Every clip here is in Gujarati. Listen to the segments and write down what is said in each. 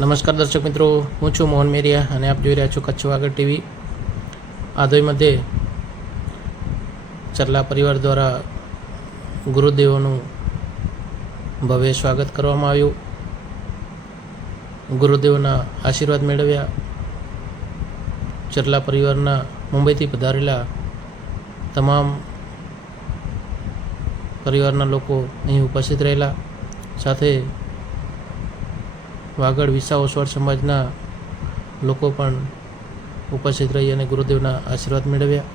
નમસ્કાર દર્શક મિત્રો, હું છું મોહન મેરિયા અને આપ જોઈ રહ્યા છો કચ્છ વાગડ ટીવી. આધોઈ મધ્યે ચરલા પરિવાર દ્વારા ગુરુદેવોનું ભવ્ય સ્વાગત કરવામાં આવ્યું. ગુરુદેવના આશીર્વાદ મેળવ્યા. ચરલા પરિવારના મુંબઈથી પધારેલા તમામ પરિવારના લોકો અહીં ઉપસ્થિત રહેલા. સાથે વાગડ વિસા ઓસવાડ સમાજના લોકો પણ ઉપસ્થિત રહી અને ગુરુદેવના આશીર્વાદ મેળવ્યા.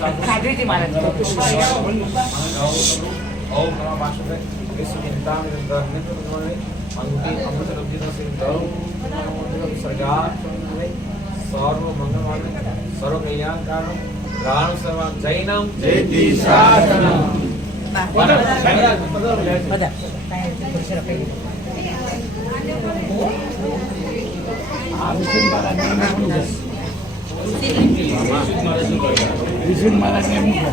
સાધુજી મહારાજ ओम नमः वासुदेवाय विश्वचिंता निरंतर नित्य प्रभुवे अंकित अमृत रब्जित सिद्धौ नमो सर्गात्मने सर्व मंगलमाने सर्व कल्याण कारणं प्राण सेवा जैनम जयति साधनम બધા ખુરશી રખાઈ વિશુદ્ધ મહારાજને મૂકો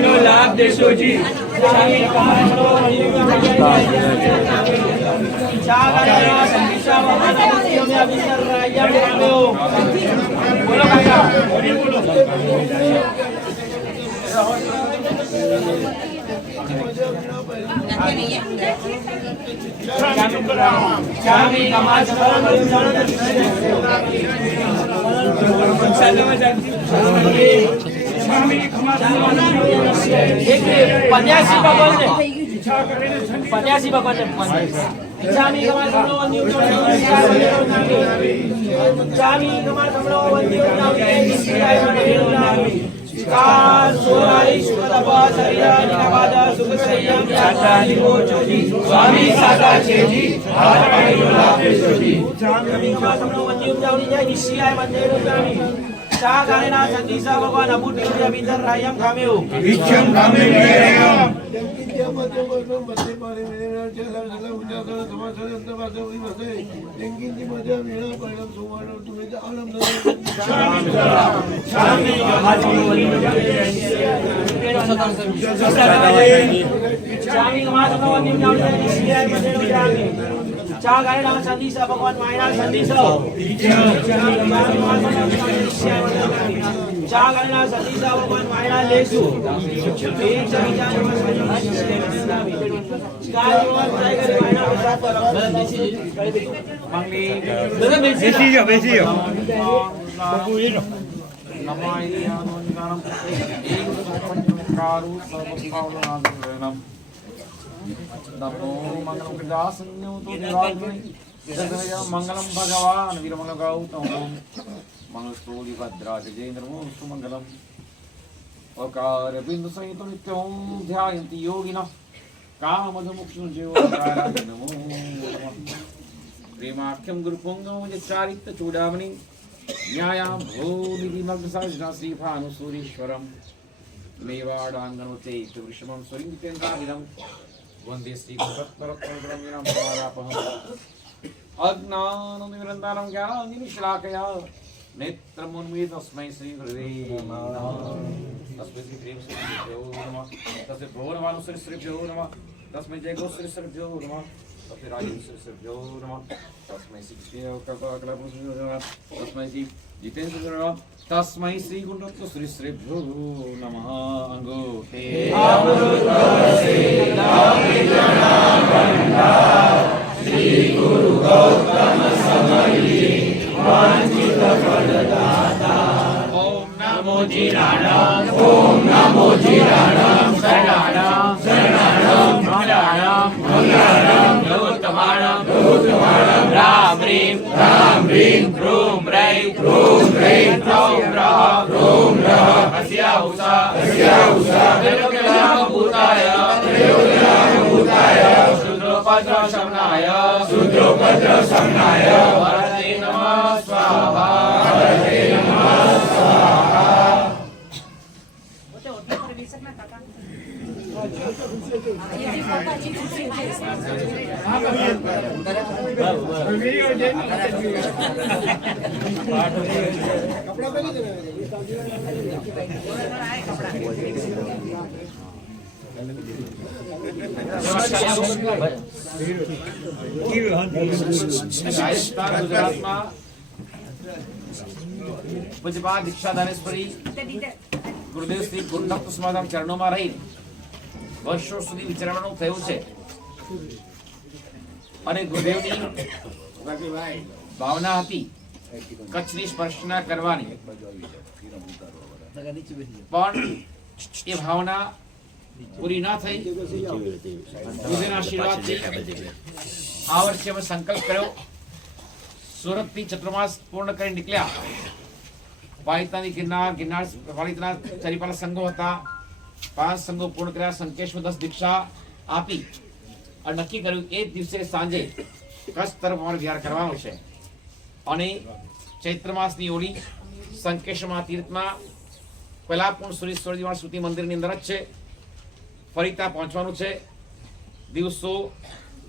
નો લાભ દેશો જી પન્યાસી ભગવાન સ્વામી સાચા છે જી ચા ગાનેના સંદીસા ભગવાન અબુટી અભિધર રાયમ ખામેઓ વિક્ષમ કામે વિરેયમ ચા ગાનેના સંદીસા ભગવાન માયના સંદીસો ચા ગાનેના સંદીસા ભગવાન માયના લેસુ બેસી જાઓ नमो मंगलम कृदासन्यो तो निराग्नि जगया मंगलम भगवान वीरमंगल गौतम मंगल स्तोति भद्राज जयेन्द्रमो सुमंगलम ओकार बिंदु सहित नित्यं ध्यायन्ति योगिनः कामदमुक्षुञ्जयोगाराय नमो नमः प्रेमाख्यं गुरुपुङ्गं यच्चारित चूडामणि न्यायां भूनिधिमग्नसर्जना श्रीभानुसूरीश्वरं मेवाडाङ्गनोते वृषभं स्वरिन्द्रेन्द्राभिधं वन्दे श्रीकृष्णरत्नरत्नग्रन्थिनं समारापहम् अज्ञाननिरन्तरं ज्ञाननिश्लाकया नेत्रमुन्मीतस्मै श्रीगुरुवे नमः तस्मै श्रीप्रेमश्रीभ्यो नमः तस्मै भुवनवानुश्रीभ्यो नमः तस्मै जयगोश्रीभ्यो नमः तस्मै राजेश्वरीभ्यो नमः तस्मै श्रीकृष्णकल्पकल्पश्रीभ्यो नमः तस्मै श्री जितेन्द्रभ्यो नमः तस्मै श्रीगुरुरत्नश्रीभ्यो नमः अंगूठे श्री गुरु गौतम समरी वांछित फलदाता ओम नमो जिराणाम शरणाणाम मंगलाणाम गौतमाणाम राम ह्रीं ह्रूं ह्रैं ह्रूं ह्रीं ह्रौं ह्रः अस्या उषा त्रयोग्यभूताय शूद्रोपद्रशमनाय वरदे नमः स्वाहा રાજસ્થાન ગુજરાતમાં પૂજ્યપાદ દીક્ષાદાનેશ્વરી ગુરુદેવ શ્રી ગુરુનાથ કુસુમાધામ ચરણોમાં રહી વર્ષો સુધી વિચરણનું થયું છે અને ગુરુદેવની ભાવના હતી કચ્છની સ્પર્શના કરવાની, પણ એ ભાવના પૂરી ના થઈ. ગુરુદેવના આશીર્વાદથી આ વર્ષે અમે સંકલ્પ કર્યો. સુરતથી ચતુર્માસ પૂર્ણ કરી નીકળ્યા. પાલિતાની ગિરનાર પાલિતાના ચારિપાલા સંઘો હતા. 5 સંઘો પૂર્ણ કર્યા. સંકેશમાં 10 દીક્ષા આપી અને નક્કી કર્યું એ દિવસે સાંજે કચ્છ તરફ અમારે વિહાર કરવાનો છે. અને ચૈત્ર માસની ઓલી સંકેશમાં તીર્થમાં પહેલા પૂર્ણ સુરેશ્વર શ્રુતિ મંદિરની અંદર જ છે. ફરી ત્યાં પહોંચવાનું છે. દિવસો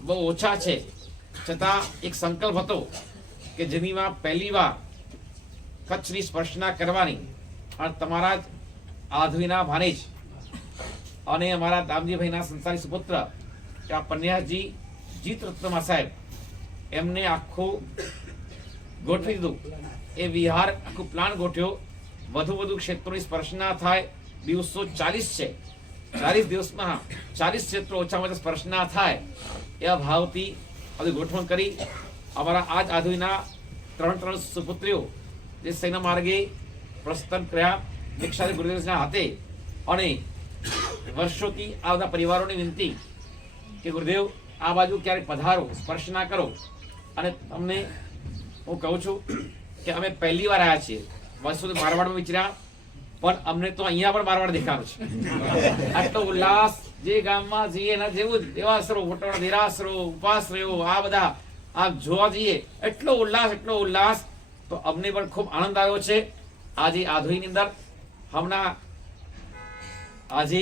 બહુ ઓછા છે, છતાં એક સંકલ્પ હતો કે જિંદગીમાં પહેલી વાર કચ્છની સ્પર્શના કરવાની. અને તમારા જ આધવીના ભાણેજ અને અમારા દામજીભાઈના સંસારી સુપુત્ર પન્યાસજી જીત રત્નમા સાહેબ એમને આખું ગોઠવી દીધું. એ વિહાર આખું પ્લાન ગોઠવ્યો. વધુ ક્ષેત્રોની સ્પર્શના થાય. દિવસો 40 છે. 40 દિવસમાં 40 ક્ષેત્રો ઓછામાં ઓછા સ્પર્શના થાય એવા ભાવથી બધી ગોઠવણ કરી. અમારા આજ આધુના 3 સુપુત્રીઓ જે સૈન્ય માર્ગે પ્રસ્થાન કર્યા દીક્ષા ગુરુદેવના હાથે. અને વર્ષોથી આ બધા પરિવારોની વિનંતી કે ગુરુદેવ આ બાજુ ક્યારેક પધારો, સ્પર્શના કરો. અને તમને હું કહું છું કે અમે પહેલી વાર આવ્યા છીએ. વર્ષોથી મારવાડમાં વિચર્યા, પણ અમને તો અહીંયા પણ મારવાડ દેખાડો છે. આટલો ઉલ્લાસ જે ગામમાં જઈએ એના જેવું જ દેવાસરો, મોટા દેરાસરો, ઉપાશ્રયો આ બધા આપ જોવા જઈએ એટલો ઉલ્લાસ. તો અમને પણ ખૂબ આનંદ આવ્યો છે. આજે આધોઈની અંદર હમણાં આજે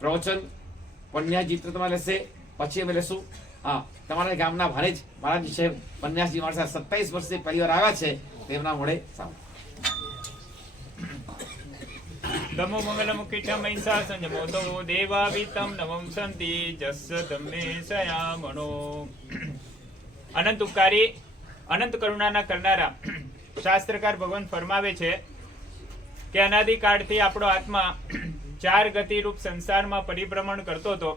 પ્રવચન પન્યાસજી ચિત્રમાં લેશે, પછી અમે લેશું. હા, તમારા ગામના ભાણેજ મહારાજ છે પન્યાસજી મારા સાથે 27 વર્ષથી પરિવાર આવ્યા છે, તેમના મોડે સાંભળો. નમો મંગલમ કીટમ મૈસા સંજમોતો દેવાવિતમ નમમ સંતિ જસ્સ ધમ્મે સયામણો. અનંત ઉપકારી અનંત કરુણાના કરનારા શાસ્ત્રકાર ભગવાન ફરમાવે છે કે અનાદિકાળથી આપણો આત્મા 4 ગતિરૂપ સંસારમાં પરિભ્રમણ કરતો હતો.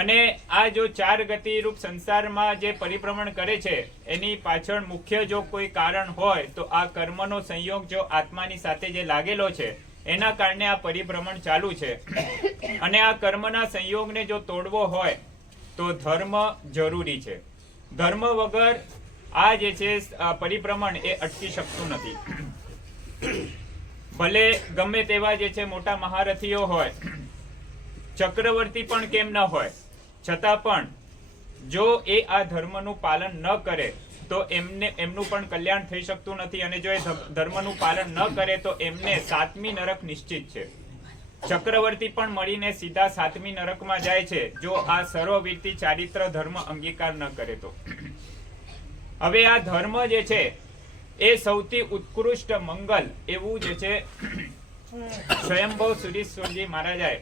અને આ જો 4 ગતિરૂપ સંસારમાં જે પરિભ્રમણ કરે છે એની પાછળ મુખ્ય જો કોઈ કારણ હોય તો આ કર્મનો સંયોગ જો આત્માની સાથે જે લાગેલો છે એના કારણે આ પરિભ્રમણ ચાલુ છે. અને આ કર્મના સંયોગને જો તોડવો હોય તો ધર્મ જરૂરી છે. ધર્મ વગર આ જે છે પરિભ્રમણ એ અટકી શકતું નથી. ભલે ગમે તેવા જે છે મોટા મહારથીઓ હોય, ચક્રવર્તી પણ કેમ ન હોય, છતાં પણ જો એ આ ધર્મનું પાલન ન કરે તો એમનું પણ કલ્યાણ થઈ શકતું નથી. અને જો એ ધર્મનું પાલન ન કરે તો એમને 7મી નરક નિશ્ચિત છે. ચક્રવર્તી પણ મળીને સીધા 7મી નરકમાં જાય છે જો આ સર્વવીરથી ચારિત્ર ધર્મ અંગીકાર ન કરે તો. હવે આ ધર્મ જે છે એ સૌથી ઉત્કૃષ્ટ મંગલ એવું જે છે સ્વયંભવ સુરેશ્વરજી મહારાજાએ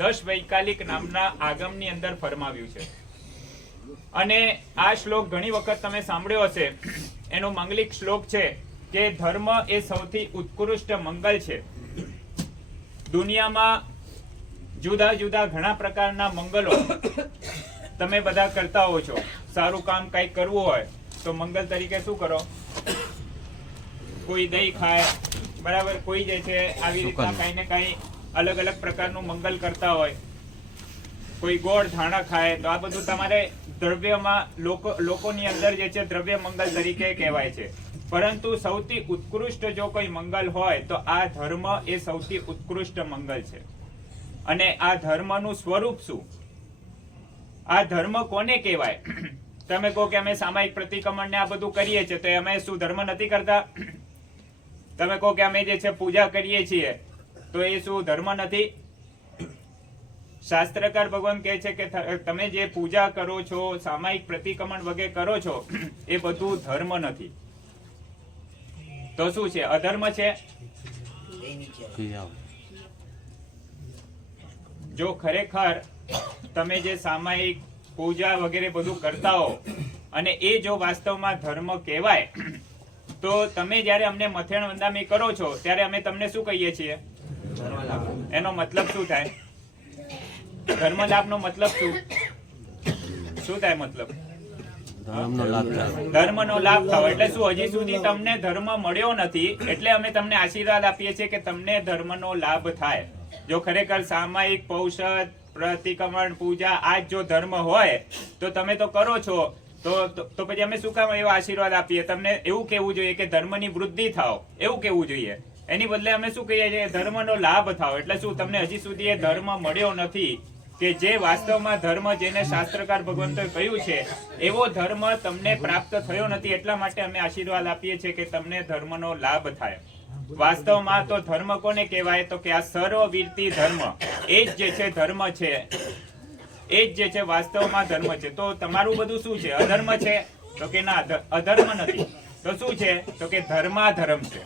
10 વૈકાલિક નામના આગમની અંદર ફરમાવ્યું છે. અને આ શ્લોક ઘણી વખત તમે સાંભળ્યો હશે. એનો મંગલિક શ્લોક છે કે ધર્મ એ સૌથી ઉત્કૃષ્ટ મંગલ છે. દુનિયામાં જુદા જુદા ઘણા પ્રકારના મંગલો તમે બધા કરતા હો છો. સારું કામ કંઈક કરવું હોય તો મંગલ તરીકે શું કરો? કોઈ દહીં ખાય, બરાબર, કોઈ જે છે આવી રીતના કઈ ને કઈ અલગ અલગ પ્રકારનું મંગલ કરતા હોય, કોઈ ગોળ ધાણા ખાય. તો આ બધું તમારે દ્રવ્યમાં લોકોની અંદર જે છે દ્રવ્ય મંગલ તરીકે કહેવાય છે. પરંતુ સૌથી ઉત્કૃષ્ટ જો કોઈ મંગલ હોય તો આ ધર્મ એ સૌથી ઉત્કૃષ્ટ મંગલ છે. અને આ ધર્મનું સ્વરૂપ શું? આ ધર્મ કોને કહેવાય? તમે કહો કે અમે સામાયિક પ્રતિક્રમણ ને આ બધું કરીએ છીએ, તો અમે શું ધર્મ નથી કરતા? તમે કહો કે અમે જે છે પૂજા કરીએ છીએ, તો એ શું ધર્મ નથી? શાસ્ત્રકાર ભગવાન કહે છે કે તમે જે પૂજા કરો છો, સામાયિક પ્રતિક્રમણ વગેરે કરો છો, એ બધું ધર્મ નથી. તો શું છે? અધર્મ છે. જો ખરેખર તમે જે સામાયિક પૂજા વગેરે બધું કરતા હો અને એ જો વાસ્તવમાં ધર્મ કહેવાય, તો તમે જ્યારે અમને મથેણ વંદામી કરો છો ત્યારે અમે તમને શું કહીએ છીએ? એનો મતલબ શું થાય? ધર્મ લાભનો મતલબ શું થાય? મતલબ ધર્મનો લાભ થાવ એટલે શું? હજી સુધી તમને ધર્મ મળ્યો નથી, એટલે અમે તમને આશીર્વાદ આપીએ છીએ કે તમને ધર્મનો લાભ થાય. જો ખરેખર સામાયિક પૌષધ પ્રતિક્રમણ પૂજા આ જ જો ધર્મ હોય તો તમે તો કરો છો, તો પછી અમે શું કામ એવો આશીર્વાદ આપીએ? તમને એવું કહેવું જોઈએ કે ધર્મની વૃદ્ધિ થાવ, એવું કહેવું જોઈએ. એની બદલે અમે શું કહીએ છીએ? ધર્મનો લાભ થાવ. એટલે શું? તમને હજી સુધી એ ધર્મ મળ્યો નથી કે જે વાસ્તવમાં ધર્મ જેને શાસ્ત્રકાર ભગવંતોએ કહ્યું છે એવો ધર્મ તમને પ્રાપ્ત થયો નથી. એટલા માટે અમે આશીર્વાદ આપીએ છીએ કે તમને ધર્મનો લાભ થાય. વાસ્તવમાં તો ધર્મ કોને કહેવાય? તો કે આ સર્વવીરતી ધર્મ એ જ જે છે ધર્મ છે, એ જ જે છે વાસ્તવમાં ધર્મ છે. તો તમારું બધું શું છે? અધર્મ છે? તો કે ના, અધર્મ નથી. તો શું છે? તો કે ધર્માધર્મ છે.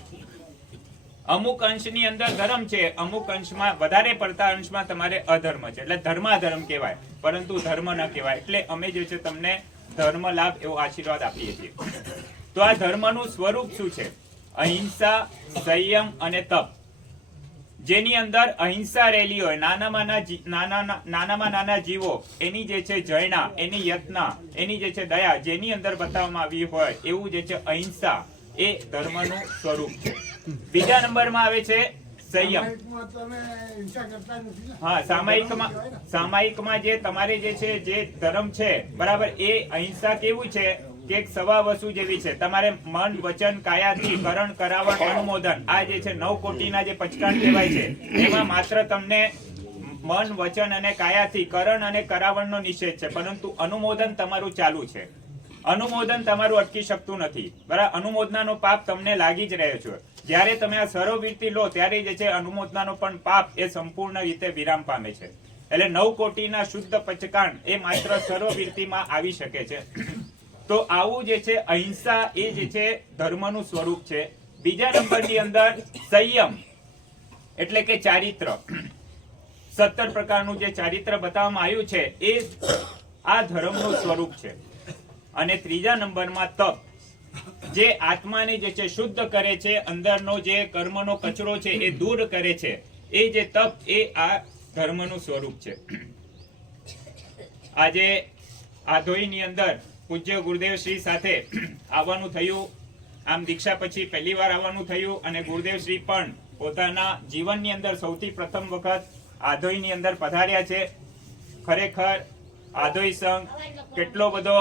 અમુક અંશની અંદર ધર્મ છે, અમુક અંશમાં વધારે પડતા અંશમાં તમારે અધર્મ છે. એટલે ધર્માધર્મ કહેવાય, પરંતુ ધર્મ ન કહેવાય. એટલે અમે જે છે તમને ધર્મ લાભ એવો આશીર્વાદ આપીએ છીએ. તો આ ધર્મનું સ્વરૂપ શું છે? અહિંસા, સંયમ અને તપ. જેની અંદર અહિંસા રહેલી હોય, નાનામાં નાના જીવો એની જે છે જયના, એની યત્ના, એની જે છે દયા જેની અંદર બતાવવામાં આવી હોય એવું જે છે અહિંસા, એ ધર્મનું સ્વરૂપ છે. બીજા નંબરમાં આવે છે સંયમ. હા, સામાયિકમાં જે તમારે જે છે જે ધર્મ છે, બરાબર, એ અહિંસા કેવું છે કે એક સવા વસુ જેવી છે. તમારે મન, વચન, કાયાથી કરણ, કરાવણ, અનુમોદન, આ જે છે 9 કોટીના જે પંચકાંડ કહેવાય છે, એમાં માત્ર તમને મન, વચન અને કાયાથી કરણ અને કરાવણનો નિષેધ છે, પરંતુ અનુમોદન તમારું ચાલુ છે. અનુમોદન તમારું અટકી શકતું નથી, બરાબર. અનુમોદનાનો પાપ તમને લાગી જ રહ્યો છે. જ્યારે તમે આ સર્વવીરતી લો ત્યારે જે છે અનુમોદનાનો પણ પાપ એ સંપૂર્ણ રીતે વિરામ પામે છે. એટલે 9 કોટીના શુદ્ધ પંચકાંડ એ માત્ર સર્વવીરતીમાં આવી શકે છે. તો આવું જે છે અહિંસા એ જે છે ધર્મનું સ્વરૂપ છે. બીજા નંબરની અંદર સંયમ એટલે કે ચારિત્ર. 17 પ્રકારનું જે ચારિત્ર બતાવવામાં આવ્યું છે એ આ ધર્મનું સ્વરૂપ છે. અને ત્રીજા નંબરમાં તપ, જે આત્માને જે છે શુદ્ધ કરે છે, અંદરનો જે કર્મનો કચરો છે એ દૂર કરે છે, એ જે તપ એ આ ધર્મનું સ્વરૂપ છે. આજે આધોઈની અંદર પૂજ્ય ગુરુદેવ શ્રી સાથે આવવાનું થયું. આમ દીક્ષા પછી પહેલી વાર આવવાનું થયું અને ગુરુદેવ શ્રી પણ પોતાના જીવનની અંદર સૌથી પ્રથમ વખત આધોઈની અંદર પધાર્યા છે. ખરેખર આધોઈ સંઘ કેટલો બધો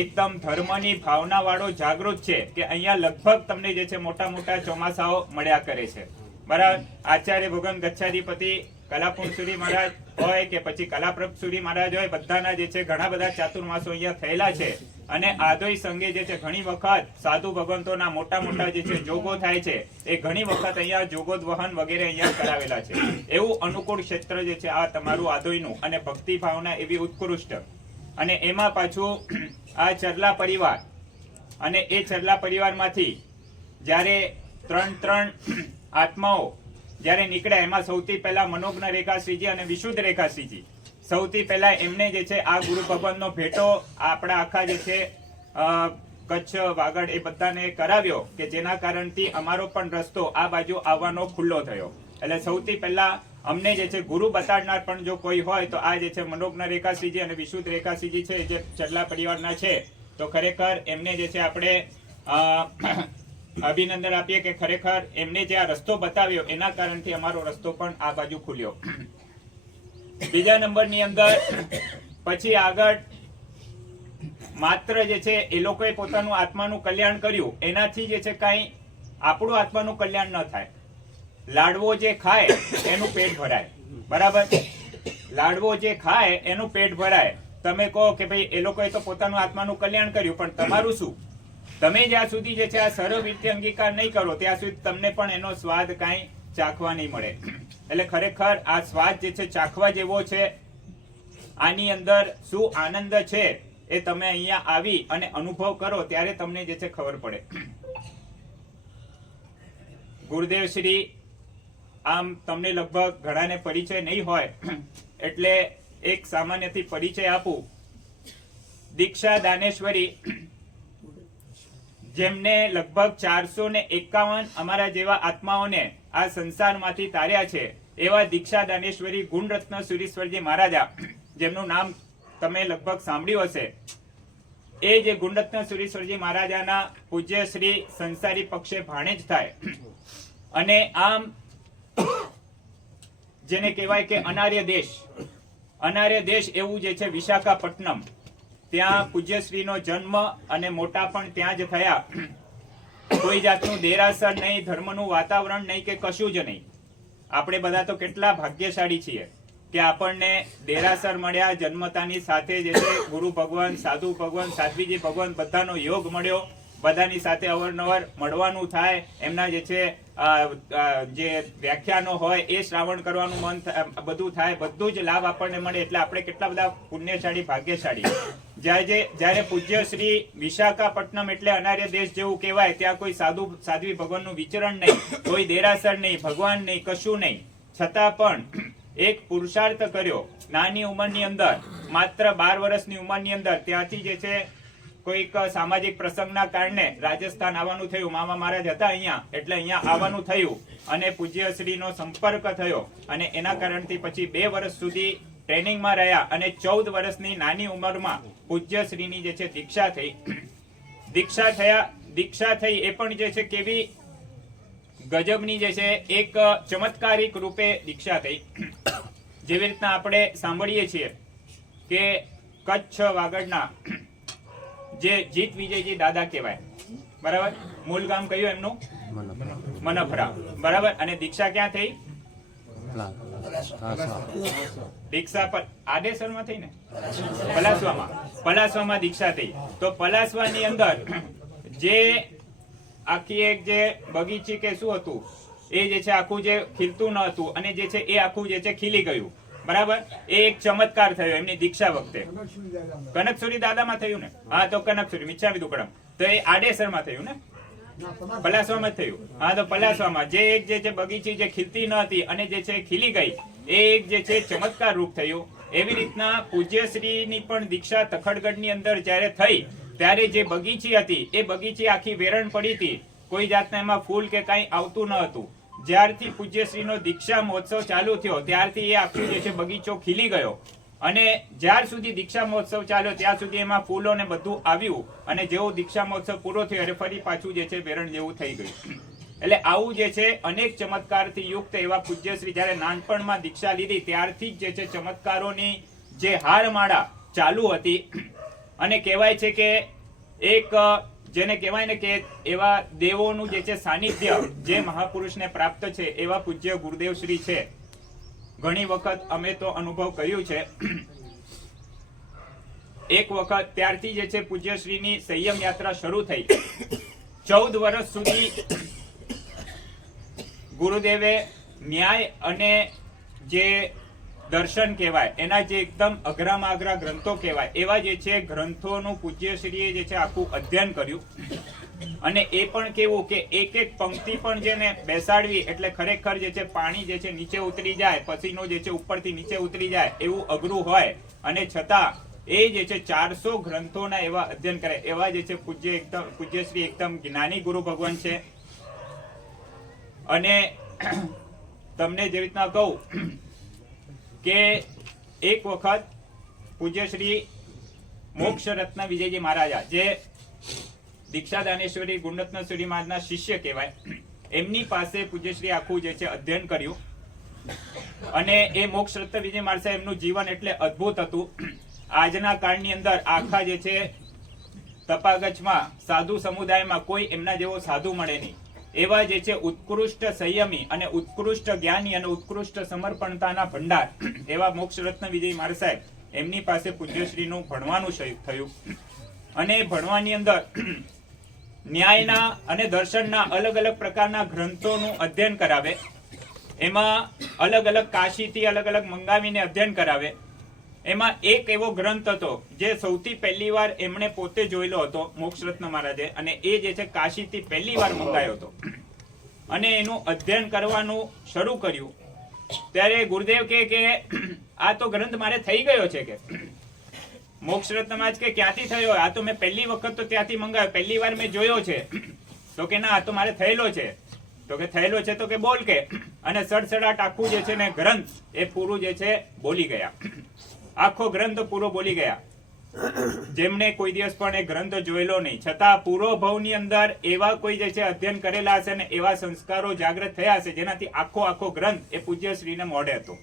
એકદમ ધર્મની ભાવના વાળો જાગૃત છે કે અહીંયા લગભગ તમને જે છે મોટા મોટા ચોમાસાઓ મળ્યા કરે છે, બરાબર. આચાર્ય ભગવાન ગચ્છાધિપતિ કલાપુર સુરી મહારાજ હોય કે પછી કલાપ્રભ સુરી મહારાજ હોય, બધાના જે છે ઘણા બધા ચાતુર્માસો અહીંયા થયેલા છે. અને આધોઈ સંઘે જે છે ઘણી વખત સાધુ ભગવંતોના મોટા મોટા જે છે જોગો થાય છે, એ ઘણી વખત અહીંયા જોગોદ્વહન વગેરે અહીંયા કરાવેલા છે. એવું અનુકૂળ ક્ષેત્ર જે છે આ તમારું આધોઈનું, અને ભક્તિ ભાવના એવી ઉત્કૃષ્ટ. અને એમાં પાછું આ ચરલા પરિવાર, અને એ ચરલા પરિવારમાંથી જ્યારે 3 આત્માઓ જ્યારે નીકળ્યા, એમાં સૌથી પહેલા મનોજ્ઞ રેખાશ્રીજી અને વિશુદ્ધ રેખાશ્રીજી, સૌથી પહેલા એમને જે છે આ ગુરુ ભગવાનનો ભેટો આપણા આખા જે છે કચ્છ, વાગડ એ બધાને કરાવ્યો, કે જેના કારણથી અમારો પણ રસ્તો આ બાજુ આવવાનો ખુલ્લો થયો. એટલે સૌથી પહેલા અમને જે છે ગુરુ બતાડનાર પણ જો કોઈ હોય તો આ જે છે મનોજ્ઞ રેખાશ્રીજી અને વિશુદ્ધ રેખાશ્રીજી છે, જે ચરલા પરિવારના છે. તો ખરેખર એમને જે છે આપણે અભિનંદન આપીએ કે ખરેખર એમને જે આ રસ્તો બતાવ્યો એના કારણથી અમારો રસ્તો પણ આ બાજુ ખુલ્યો. બીજા નંબરની અંદર પછી આગળ માત્ર જે છે એ લોકોએ પોતાનું આત્માનું કલ્યાણ કર્યું, એનાથી જે છે કાંઈ આપણું આત્માનું કલ્યાણ ન થાય. લાડવો જે ખાય એનું પેટ ભરાય, બરાબર? લાડવો જે ખાય એનું પેટ ભરાય. તમે કહો કે ભાઈ એ લોકોએ તો પોતાનું આત્માનું કલ્યાણ કર્યું, પણ તમારું શું? તમે જ્યાં સુધી જે છે આ સર્વ રીતે અંગીકાર નહીં કરો ત્યાં સુધી તમને પણ એનો સ્વાદ કાંઈ ચાખવા નહીં મળે. એટલે ખરેખર આ સ્વાદ જે છે ચાખવા જેવો છે. આની અંદર શું આનંદ છે એ તમે અહીંયા આવી અને અનુભવ કરો ત્યારે તમને જે છે ખબર પડે. ગુરુદેવ શ્રી આમ તમને લગભગ ઘણાને પરિચય નહીં હોય એટલે એક સામાન્યથી પરિચય આપું. દીક્ષા દાનેશ્વરી, જેમને લગભગ 451 અમારા જેવા આત્માઓને આ સંસારમાંથી તાર્યા છે, એવા દીક્ષા દાનેશ્વરી ગુણરત્ન સુરીશ્વરજી મહારાજા, જેમનું નામ તમે લગભગ સાંભળ્યું હશે. એ જે ગુણરત્ન સુરીશ્વરજી મહારાજાના પૂજ્ય શ્રી સંસારી પક્ષે ભાણેજ થાય. અને આમ જેને કહેવાય કે અનાર્ય દેશ એવું જે છે વિશાખાપટ્ટનમ, ત્યાં પૂજ્યશ્રીનો જન્મ અને મોટા પણ ત્યાં જ થયા. કોઈ જાતનું દેરાસર નહીં, ધર્મનું વાતાવરણ નહીં કે કશું જ નહીં. આપણે બધા તો કેટલા ભાગ્યશાળી છીએ કે આપણને દેરાસર મળ્યા, જન્મતાની સાથે જે છે ગુરુ ભગવાન, સાધુ ભગવાન, સાધ્વીજી ભગવાન બધાનો યોગ મળ્યો, બધાની સાથે અવારનવાર મળવાનું થાય, એમના જે છે જે વ્યાખ્યાનો હોય એ શ્રાવણ કરવાનું મન બધું થાય, બધું જ લાભ આપણને મળે. એટલે આપણે કેટલા બધા પુણ્યશાળી, ભાગ્યશાળી. જ્યારે પૂજ્ય શ્રી વિશાખાપટ્ટનમ એટલે અનાર્ય દેશ જેવું કહેવાય, ત્યાં કોઈ સાધ્વી ભગવાનનું વિચરણ નહીં, કોઈ દેરાસર નહીં, ભગવાન નહીં, કશું નહીં. છતાં પણ એક પુરુષાર્થ કર્યો નાની ઉંમરની અંદર, માત્ર 12 વર્ષની ઉંમરની અંદર. ત્યાંથી જે છે કોઈક સામાજિક પ્રસંગના કારણે રાજસ્થાન આવવાનું થયું. મામા મહારાજ હતા અહીંયા, એટલે અહીંયા આવવાનું થયું અને પૂજ્યશ્રીનો સંપર્ક થયો. અને એના કારણથી પછી 2 વર્ષ સુધી ટ્રેનિંગમાં રહ્યા અને 14 વર્ષની નાની ઉંમરમાં પૂજ્યશ્રીની જે છે દીક્ષા થઈ. દીક્ષા થઈ એ પણ જે છે કેવી ગજબની જે છે એક ચમત્કારિક રૂપે દીક્ષા થઈ. જેવી રીતના આપણે સાંભળીએ છીએ કે કચ્છ વાગડના જે જીત વિજયજી દાદા કહેવાય, બરાબર? મૂળ ગામ કયું એમનું? મનફરા, બરાબર? અને દીક્ષા ક્યાં થઈ? દીક્ષા પર આડેસરમાં થઈ ને, પલાસવામાં દીક્ષા થઈ. તો પલાસવાની અંદર જે આખી એક જે બગીચી કે શું હતું એ જે છે આખું જે ખીલતું ન હતું અને જે છે એ આખું જે છે ખીલી ગયું, બરાબર? એ એક ચમત્કાર થયો એમની દીક્ષા વખતે. કનકસુરી દાદામાં થયું ને? હા, તો કનકસુરી મિચ્છામી દુક્કડમ, તો એ આડેસરમાં થયું ને, પલાસવામાં થયું. હા, તો પલાસવામાં જે એક જે છે બગીચી જે ખીલતી ન હતી અને જે છે ખીલી ગઈ, એ એક જે છે ચમત્કાર રૂપ થયું. એવી રીતના પૂજ્યશ્રીની પણ દીક્ષા તખડગઢની અંદર જ્યારે થઈ ત્યારે જે બગીચી હતી એ બગીચી આખી વેરણ પડી હતી, કોઈ જાતના એમાં ફૂલ કે કાંઈ આવતું ન હતું. જ્યારથી પૂજ્યશ્રીનો દીક્ષા મહોત્સવ ચાલુ થયો ત્યારથી એ આખું જે છે બગીચો ખીલી ગયો. અને જ્યાર સુધી દીક્ષા મહોત્સવ ચાલ્યો ત્યાં સુધી એમાં ફૂલો ને બધું આવ્યું અને જેવો દીક્ષા મહોત્સવ પૂરો થયો એટલે ફરી પાછું જે છે વેરણ જેવું થઈ ગયું. એટલે આવું જે છે અનેક ચમત્કારથી યુક્ત એવા પૂજ્યશ્રી જ્યારે નાનપણમાં દીક્ષા લીધી ત્યારથી જ જે છે ચમત્કારોની જે હારમાળા ચાલુ હતી. અને કહેવાય છે કે એક જેને કહેવાય ને કે એવા દેવોનું જે છે સાનિધ્ય જે મહાપુરુષને પ્રાપ્ત છે એવા પૂજ્ય ગુરુદેવ શ્રી છે. ઘણી વખત અમે તો અનુભવ કર્યું છે. એક વખત ત્યારથી જે છે પૂજ્યશ્રીની સંયમ યાત્રા શરૂ થઈ. 14 વર્ષ સુધી ગુરુદેવે ન્યાય અને જે દર્શન કહેવાય એના જે એકદમ અઘરામાં અઘરા ગ્રંથો કહેવાય એવા જે છે ગ્રંથોનું પૂજ્યશ્રીએ જે છે આખું અધ્યયન કર્યું. અને એ પણ કેવું કે એક એક પંક્તિ પણ જેને બેસાડવી એટલે ખરેખર જે છે પાણી જે છે નીચે ઉતરી જાય, પછીનો જે છે ઉપરથી નીચે ઉતરી જાય એવું અઘરું હોય. અને છતાં એ જે છે 400 ગ્રંથોના એવા અધ્યયન કરે એવા જે છે પૂજ્યશ્રી એકદમ જ્ઞાની ગુરુ ભગવાન છે. અને તમને જેવી રીતના કહું કે એક વખત પૂજ્યશ્રી મોક્ષ રત્ન વિજયજી મહારાજા જે દીક્ષા દાનેશ્વરી ગુણરત્નશ્રી મહારાજના શિષ્ય કહેવાય, એમની પાસે પૂજ્યશ્રી આખું જે છે અધ્યયન કર્યું. અને એ મોક્ષ રત્ન વિજય મહારાજ એમનું જીવન એટલે અદ્ભુત હતું. આજના કાળની અંદર આખા જે છે તપાગચમાં સાધુ સમુદાયમાં કોઈ એમના જેવો સાધુ મળે નહીં. એવા જે છે ઉત્કૃષ્ટ સંયમી અને ઉત્કૃષ્ટ જ્ઞાની અને ઉત્કૃષ્ટ સમર્પણતાના ભંડાર એવા મોક્ષરત્ન વિજય મહારાજ સાહેબ, એમની પાસે પૂજ્યશ્રીનું ભણવાનું થયું. અને ભણવાની અંદર ન્યાયના અને દર્શનના અલગ અલગ પ્રકારના ગ્રંથોનું અધ્યયન કરાવે. એમાં અલગ અલગ કાશીથી અલગ અલગ મંગાવીને અધ્યયન કરાવે. એમાં એક એવો ગ્રંથ હતો જે સૌથી પહેલી વાર એમણે પોતે જોયેલો હતો મોક્ષરત્ન મહારાજે, અને એ જે છે કાશીથી પહેલી વાર મંગાયો હતો. અને એનું અધ્યયન કરવાનું શરૂ કર્યું ત્યારે ગુરુદેવ કે આ તો ગ્રંથ મારે થઈ ગયો છે કે મોક્ષરત્ન મહારાજ કે ક્યાંથી થયો? આ તો મેં પહેલી વખત તો ત્યાંથી મંગાવ્યો, પહેલી વાર મેં જોયો છે. તો કે ના, આ તો મારે થયેલો છે. તો કે થયેલો છે તો કે બોલ કે. અને સડસડાટ આખું જે છે ને ગ્રંથ એ પૂરું જે છે બોલી ગયા. આખો ગ્રંથ પૂરો બોલી ગયા. જેમને કોઈ દિવસ પણ એ ગ્રંથ જોયેલો નહીં, છતાં પૂરો ભવની અંદર એવા કોઈ જે છે અધ્યયન કરેલા હશે ને એવા સંસ્કારો જાગૃત થયા હશે જેનાથી આખો ગ્રંથ એ પૂજ્યશ્રીને મોઢે હતો.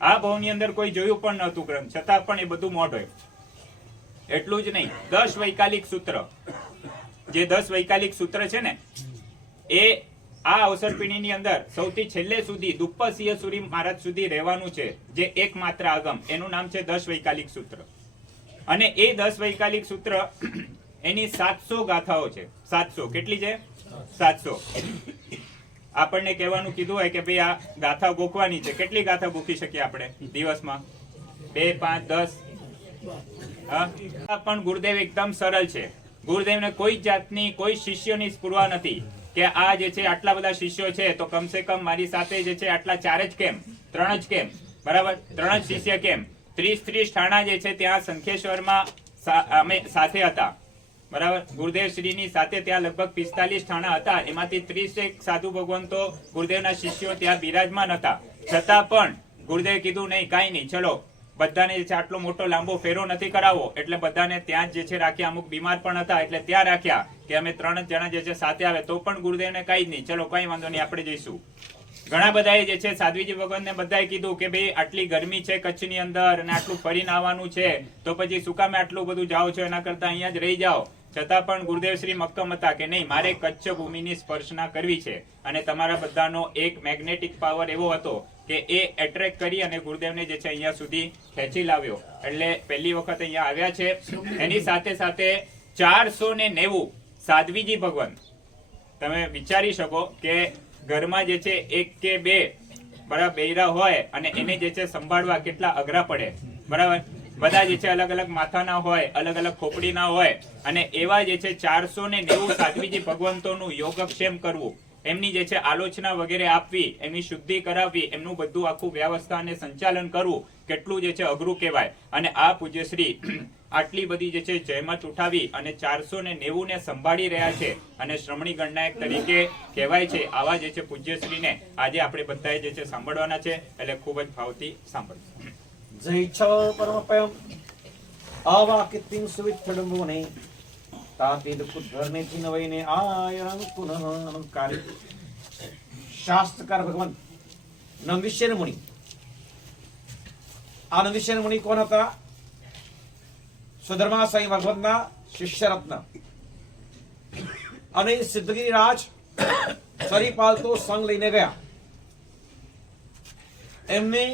આ ભવની અંદર કોઈ જોયું પણ નહોતું ગ્રંથ, છતાં પણ એ બધું મોઢે. એટલું જ નહીં, 10 વૈકાલિક સૂત્ર, જે 10 વૈકાલિક સૂત્ર છે ને એ આ અવસર પેઢીની અંદર સૌથી છેલ્લે સુધી દુપ્પસિંહ સુરી મહારાજ સુધી રહેવાનું છે, જે એકમાત્ર આગમ, એનું નામ છે 10 વૈકાલિક સૂત્ર. અને એ 10 વૈકાલિક સૂત્ર એની 700 ગાથાઓ છે. 700 કેટલી છે? 700. આપણને કહેવાનું કીધું હોય કે ભાઈ આ ગાથા ગોખવાની છે. કેટલી ગાથા ગોખી શકીએ આપણે દિવસમાં? 2, 5, 10. હા, પણ ગુરુદેવ એકદમ સરળ છે. ગુરુદેવને કોઈ જાતની કોઈ શિષ્યોની સ્પૃહા નથી કે આ જે છે આટલા બધા શિષ્યો છે તો કમસે કમ મારી સાથે જે છે આટલા 4 જ કેમ, 3 જ કેમ, બરાબર, 3 જ શિષ્ય કેમ? 30 ઠાણા જે છે ત્યાં સંખેશ્વરમાં અમે સાથે હતા, બરાબર. ગુરુદેવ શ્રીની સાથે ત્યાં લગભગ 45 ઠાણા હતા. એમાંથી 30 સાધુ ભગવંતો ગુરુદેવના શિષ્યો ત્યાં બિરાજમાન હતા. છતાં પણ ગુરુદેવ કીધું નહીં, કાંઈ નહીં, ચલો બધાને જે છે આટલો મોટો લાંબો ફેરો નથી કરાવવો, એટલે બધાને ત્યાં જે છે રાખ્યા. અમુક બીમાર પણ હતા એટલે ત્યાં રાખ્યા કે અમે 3 જ જણા જે છે સાથે આવે. તો પણ ગુરુદેવને કઈ જ નહીં, ચલો કઈ વાંધો નહીં, આપણે જઈશું. ઘણા બધાએ જે છે સાધ્વીજી ભગવાનને બધાએ કીધું કે ભાઈ આટલી ગરમી છે કચ્છની અંદર અને આટલું ફરીને આવવાનું છે તો પછી શું કામે આટલું બધું જાઓ છો, એના કરતા અહીંયા જ રહી જાઓ. છતાં પણ ગુરુદેવ શ્રી મક્કમ હતા કે નહીં, મારે કચ્છ ભૂમિની સ્પર્શના કરવી છે. અને તમારા બધાનો એક મેગ્નેટિક પાવર એવો હતો કે એ એટ્રેક્ટ કરી અને ગુરુદેવને જે છે અહીંયા સુધી ખેંચી લાવ્યો. એટલે પહેલી વખત અહીંયા આવ્યા છે. એની સાથે સાથે 490 સાધ્વીજી ભગવાન, તમે વિચારી શકો કે ઘરમાં જે છે 1 કે 2 બરાબર બૈરા હોય અને એને જે છે સંભાળવા કેટલા અઘરા પડે, બરાબર. બધા જે છે અલગ અલગ માથાના હોય, અલગ અલગ ખોપડીના હોય, અને એવા જે છે 490 સાધ્વીજી ભગવંતોનું યોગક્ષેમ કરવું, એમની જે છે આલોચના વગેરે આપવી, એમની શુદ્ધિ કરાવવી, એમનું બધું આખું વ્યવસ્થા અને સંચાલન કરવું કેટલું જે છે અઘરું કહેવાય. અને આ પૂજ્યશ્રી આટલી બધી જે છે જહેમત ઉઠાવી અને 490 ને સંભાળી રહ્યા છે. અને શ્રમણી ગણનાયક તરીકે કહેવાય છે. આવા જે છે પૂજ્યશ્રીને આજે આપણે બધાએ જે છે સાંભળવાના છે, એટલે ખૂબ જ ભાવથી સાંભળવું. જય છ પરમપયમ આવાકિતિં સુવિઠ્ઠલમુને તાતે દુઃખધરને ચિનવઈને આયરં પુનઃ અનંકારી. શાસ્ત્રકાર ભગવાન નંદિશ્વર મુનિ. આ નંદિશ્વર મુનિ કોણ હતા? સુધર્મા સાઈ ભગવતના શિષ્યરત્ન. અને સિદ્ધગિરિરાજ સરીપાલતો સંગ લઈને ગયા. એમને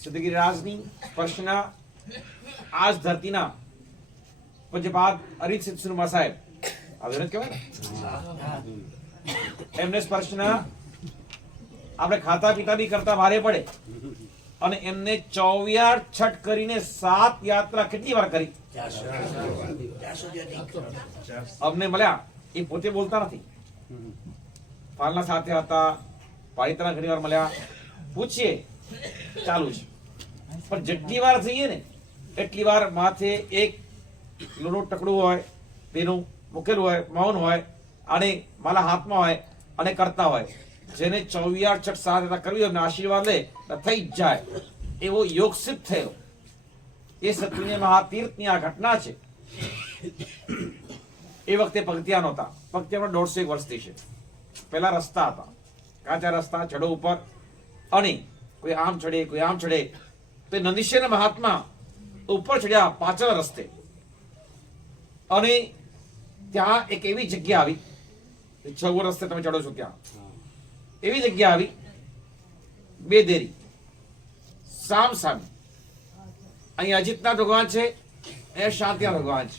સિદ્ધગિરિરાજની સ્પર્શના આજ ધરતીના પૂજ્યપાદ અરિસિદ્ધ સુરમા સાહેબ, આ વિરોધ કહેવાય ને, એમને સ્પર્શના આપણે ખાતા પીતા બી કરતા ભારે પડે. અને એમને 24 છઠ કરીને 7 યાત્રા કેટલી વાર કરી? અમને મળ્યા, એ પોતે બોલતા નથી, પાલના સાથે હતા, પાલિતાના ઘણી વાર મળ્યા, પૂછીએ ચાલુ છે. પણ જેટલી વાર જઈએ ને એટલી વાર માથે એક લોનું ટકડું હોય, તેનું મૂકેલું હોય, મૌન હોય, અને માલા હાથમાં હોય અને કરતા હોય. જેને 24 છઠ સાથે કરવી હોય આશીર્વાદ લે થઈ જ જાય એવો યોગ સિદ્ધ થયો. એ સત્ય મહાતીર્થની આ ઘટના છે. એ વખતે પગથિયા નહોતા. પગથિયા 150 વર્ષથી છે. પેલા રસ્તા હતા, કાચા રસ્તા, ચડો ઉપર, અને કોઈ આમ ચડે કોઈ આમ ચડે. તો નંદીશ્વર મહાત્મા ઉપર ચડ્યા પાછળ રસ્તે, અને ત્યાં એક એવી જગ્યા આવી, 6 રસ્તે તમે ચડો છો ત્યાં એવી જગ્યા આવી, 2 દેરી સામ સામે. અહીં અજીતનાથ ભગવાન છે, અહીંયા શાંતિનાથ ભગવાન છે.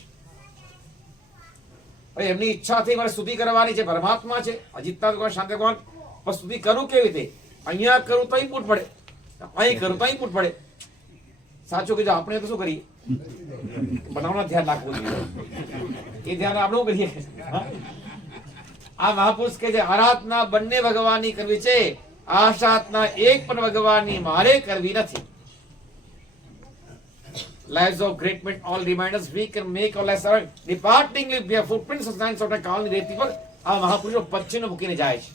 હવે એમની ઈચ્છા થઈ મારે સ્તુતિ કરવાની છે, પરમાત્મા છે અજીતનાથ ભગવાન, શાંતિ ભગવાન, પણ સ્તુતિ કરું કેવી રીતે? અહીંયા કરું તો અહીં પૂટ પડે, અહીં કરું તો અહીં પૂટ પડે. સાચું કીધું, આપણે તો શું કરીએ, બનાવવાનું ધ્યાન રાખવું જોઈએ, એ ધ્યાન આપણે કરીએ. આ મહાપુરુષ કે છે આરાધના બંને ભગવાનની કરવી છે, આશાતના એક પણ ભગવાનની મારે કરવી નથી. Lives of great men all remind us we can make our lives our departingly bear footprints of signs of the calmly રેતી પર આ મહાપુરુષો પચ્ચીનો મૂકીને જાય છે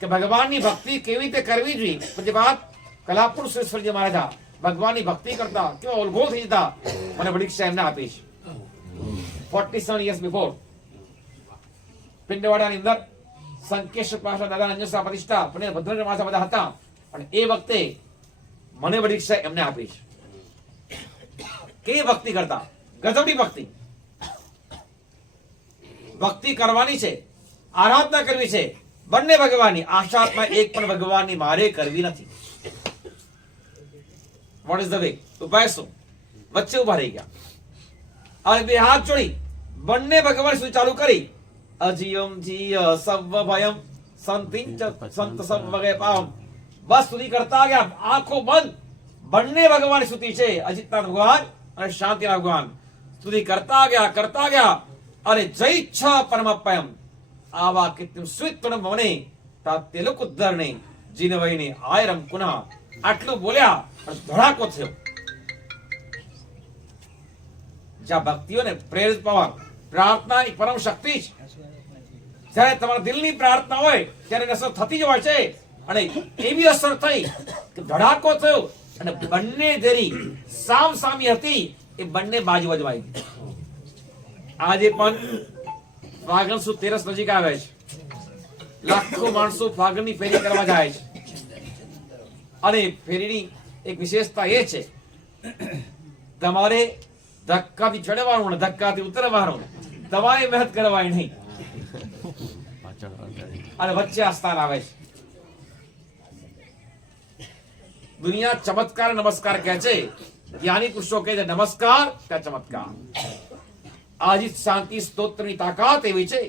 કે ભગવાનની ભક્તિ કેવી રીતે કરવી જોઈએ. પછી વાત કલાપુર શ્રેષ્ઠજી મહારાજા ભગવાનની ભક્તિ કરતા કેવા ઓલઘો થઈ જતા, મને પરીક્ષા એમને આપી છે. 47 years before પિંડવાડાની અંદર સંકેશ્વર પાછળ દાદા અંજસા પ્રતિષ્ઠા પણ ભદ્રેન્દ્ર માસા બધા હતા, પણ એ વખતે મને પરીક્ષા એમને આપી છે. કેવી ભક્તિ કરતા, ગજબની ભક્તિ. ભક્તિ કરવાની છે, આરાધના કરવી છે બંને ભગવાનની, આશાત્મા એક પણ ભગવાનની મારે કરવી નથી. What is the way? ઉપાય શું? વચ્ચે ઉભા રહી ગયા અને 2 હાથ જોડી બંને ભગવાન સુધી ચાલુ કરી. અજીયમ જીય સવ ભયમ સંતિંચ સંત સવ પામ. બસ સ્તુતિ કરતા ગયા, આંખો બંધ. બંને ભગવાન સ્તુતિ છે, અજીતનાથ ભગવાન અને શાંતિનાથ ભગવાન. સ્તુતિ કરતા ગયા અને જય ઈચ્છા પરમપયમ આવા કીર્તિમ સ્વિત્તણ મને તા તેલુક ઉદ્ધરણે જીનવઈને આયરમ પુનઃ. આટલું બોલ્યા ધડાકો થયો. જ્યાં ભક્તિઓને પ્રેરિત પાવર, પ્રાર્થના એ પરમ શક્તિ છે. જ્યારે તમારા દિલની પ્રાર્થના હોય ત્યારે અસર થતી જ હોય છે, અને એવી અસર થઈ કે ધડાકો થયો અને બંને દેરી સામ સામી હતી, એ બંને બાજુ બાજુ આવી. આજે પણ ફાગણ સુદ તેરસ નજીક આવે છે, લાખો માણસો ફાગણની ફેરી કરવા જાય છે. અને ફેરીની એક વિશેષતા એ છે, તમારે ધક્કાથી ચડવાનું ને ધક્કાથી ઉતરવાનું, તમારે મહેનત કરવાની નહીં. અને વચ્ચે આ સ્થાન આવે છે. દુનિયા ચમત્કાર નમસ્કાર કહે છે, જ્ઞાની પુરુષો કહે છે નમસ્કાર કે ચમત્કાર. આજે શાંતિ સ્તોત્રની તાકાત એવી છે,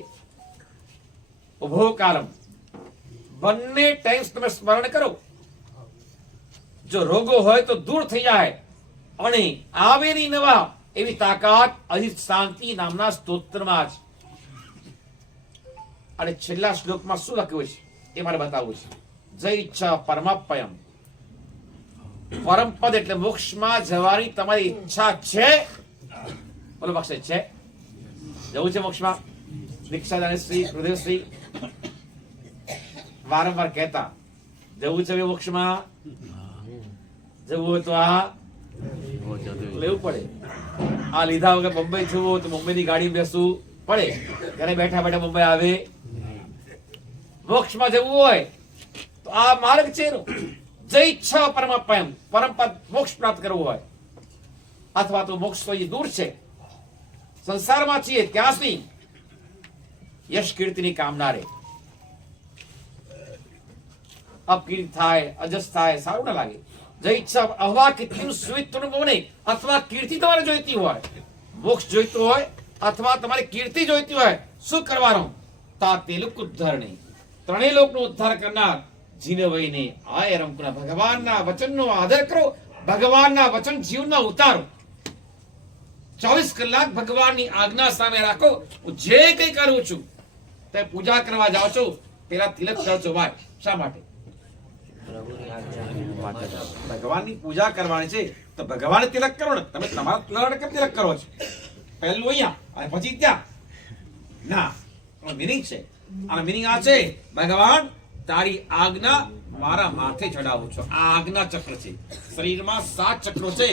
ઉભો કાલમ બંને ટાઈમ્સ તમે સ્મરણ કરો. જો રોગો હોય તો દૂર થઈ જાય અને આવે નહીં નવા, એવી તાકાત અજીત શાંતિ નામના સ્તોત્રમાં છે. અને છેલ્લા શ્લોકમાં શું લખ્યું છે એ મારે બતાવવું છે. જય ઈચ્છા પરમાપયમ. પરમ પદ એટલે મોક્ષમાં જવાની તમારી ઈચ્છા છે? બોલો બક્ષે છે? જવું છે મોક્ષમાં? દીક્ષાદાન શ્રી ગુરુદેવ શ્રી વારંવાર કહેતા, જવું છે મોક્ષમાં, જવું હોય તો આ લેવું પડે. આ લીધા વગર મુંબઈ જવું તો મુંબઈની ગાડી બેસવું પડે, ઘરે બેઠા બેઠા મુંબઈ આવે. મોક્ષમાં જવું હોય તો આ માર્ગ છે એનો. જય ઈચ્છા પરમાપયમ, પરમ પદ મોક્ષ પ્રાપ્ત કરવું હોય, અથવા તો મોક્ષ તો એ દૂર છે, સંસારમાં છીએ ત્યાં સુધી યશ કીર્તિની કામના રે. અપકીર્તિ થાય, અજસ થાય, સારું ના લાગે. જય ઈચ્છા અહવા કીર્તિનું સુવિત્તનું બોને, અથવા કીર્તિ તમારે જોઈતી હોય, મોક્ષ જોઈતું હોય અથવા તમારી કીર્તિ જોઈતી હોય, શું કરવાનું? તા તેલુક ઉદ્ધારણે, ત્રણેય લોકનો ઉદ્ધાર કરનાર જીનવઈને આય રમકુના. ભગવાનના વચનનો આદર કરો, ભગવાનના વચન જીવનમાં ઉતારો. 24 કલાક ભગવાનની આજ્ઞા સામે રાખો. હું જે કંઈ કરું છું, તે પૂજા કરવા જાઓ છો પેલા તિલક કરજો. ભાઈ શા માટે? ભગવાનની પૂજા કરવાની છે તો ભગવાન તિલક કરો ને. તમે તમારા કેમ તિલક કરો છો? પહેલું અહીંયા અને પછી ત્યાં ના. મિનિંગ છે, અને મિનિંગ આ છે, ભગવાન તારી આજ્ઞા મારા માથે ચડાવું છું. આ આજ્ઞા ચક્ર છે. શરીરમાં 7 ચક્રો છે,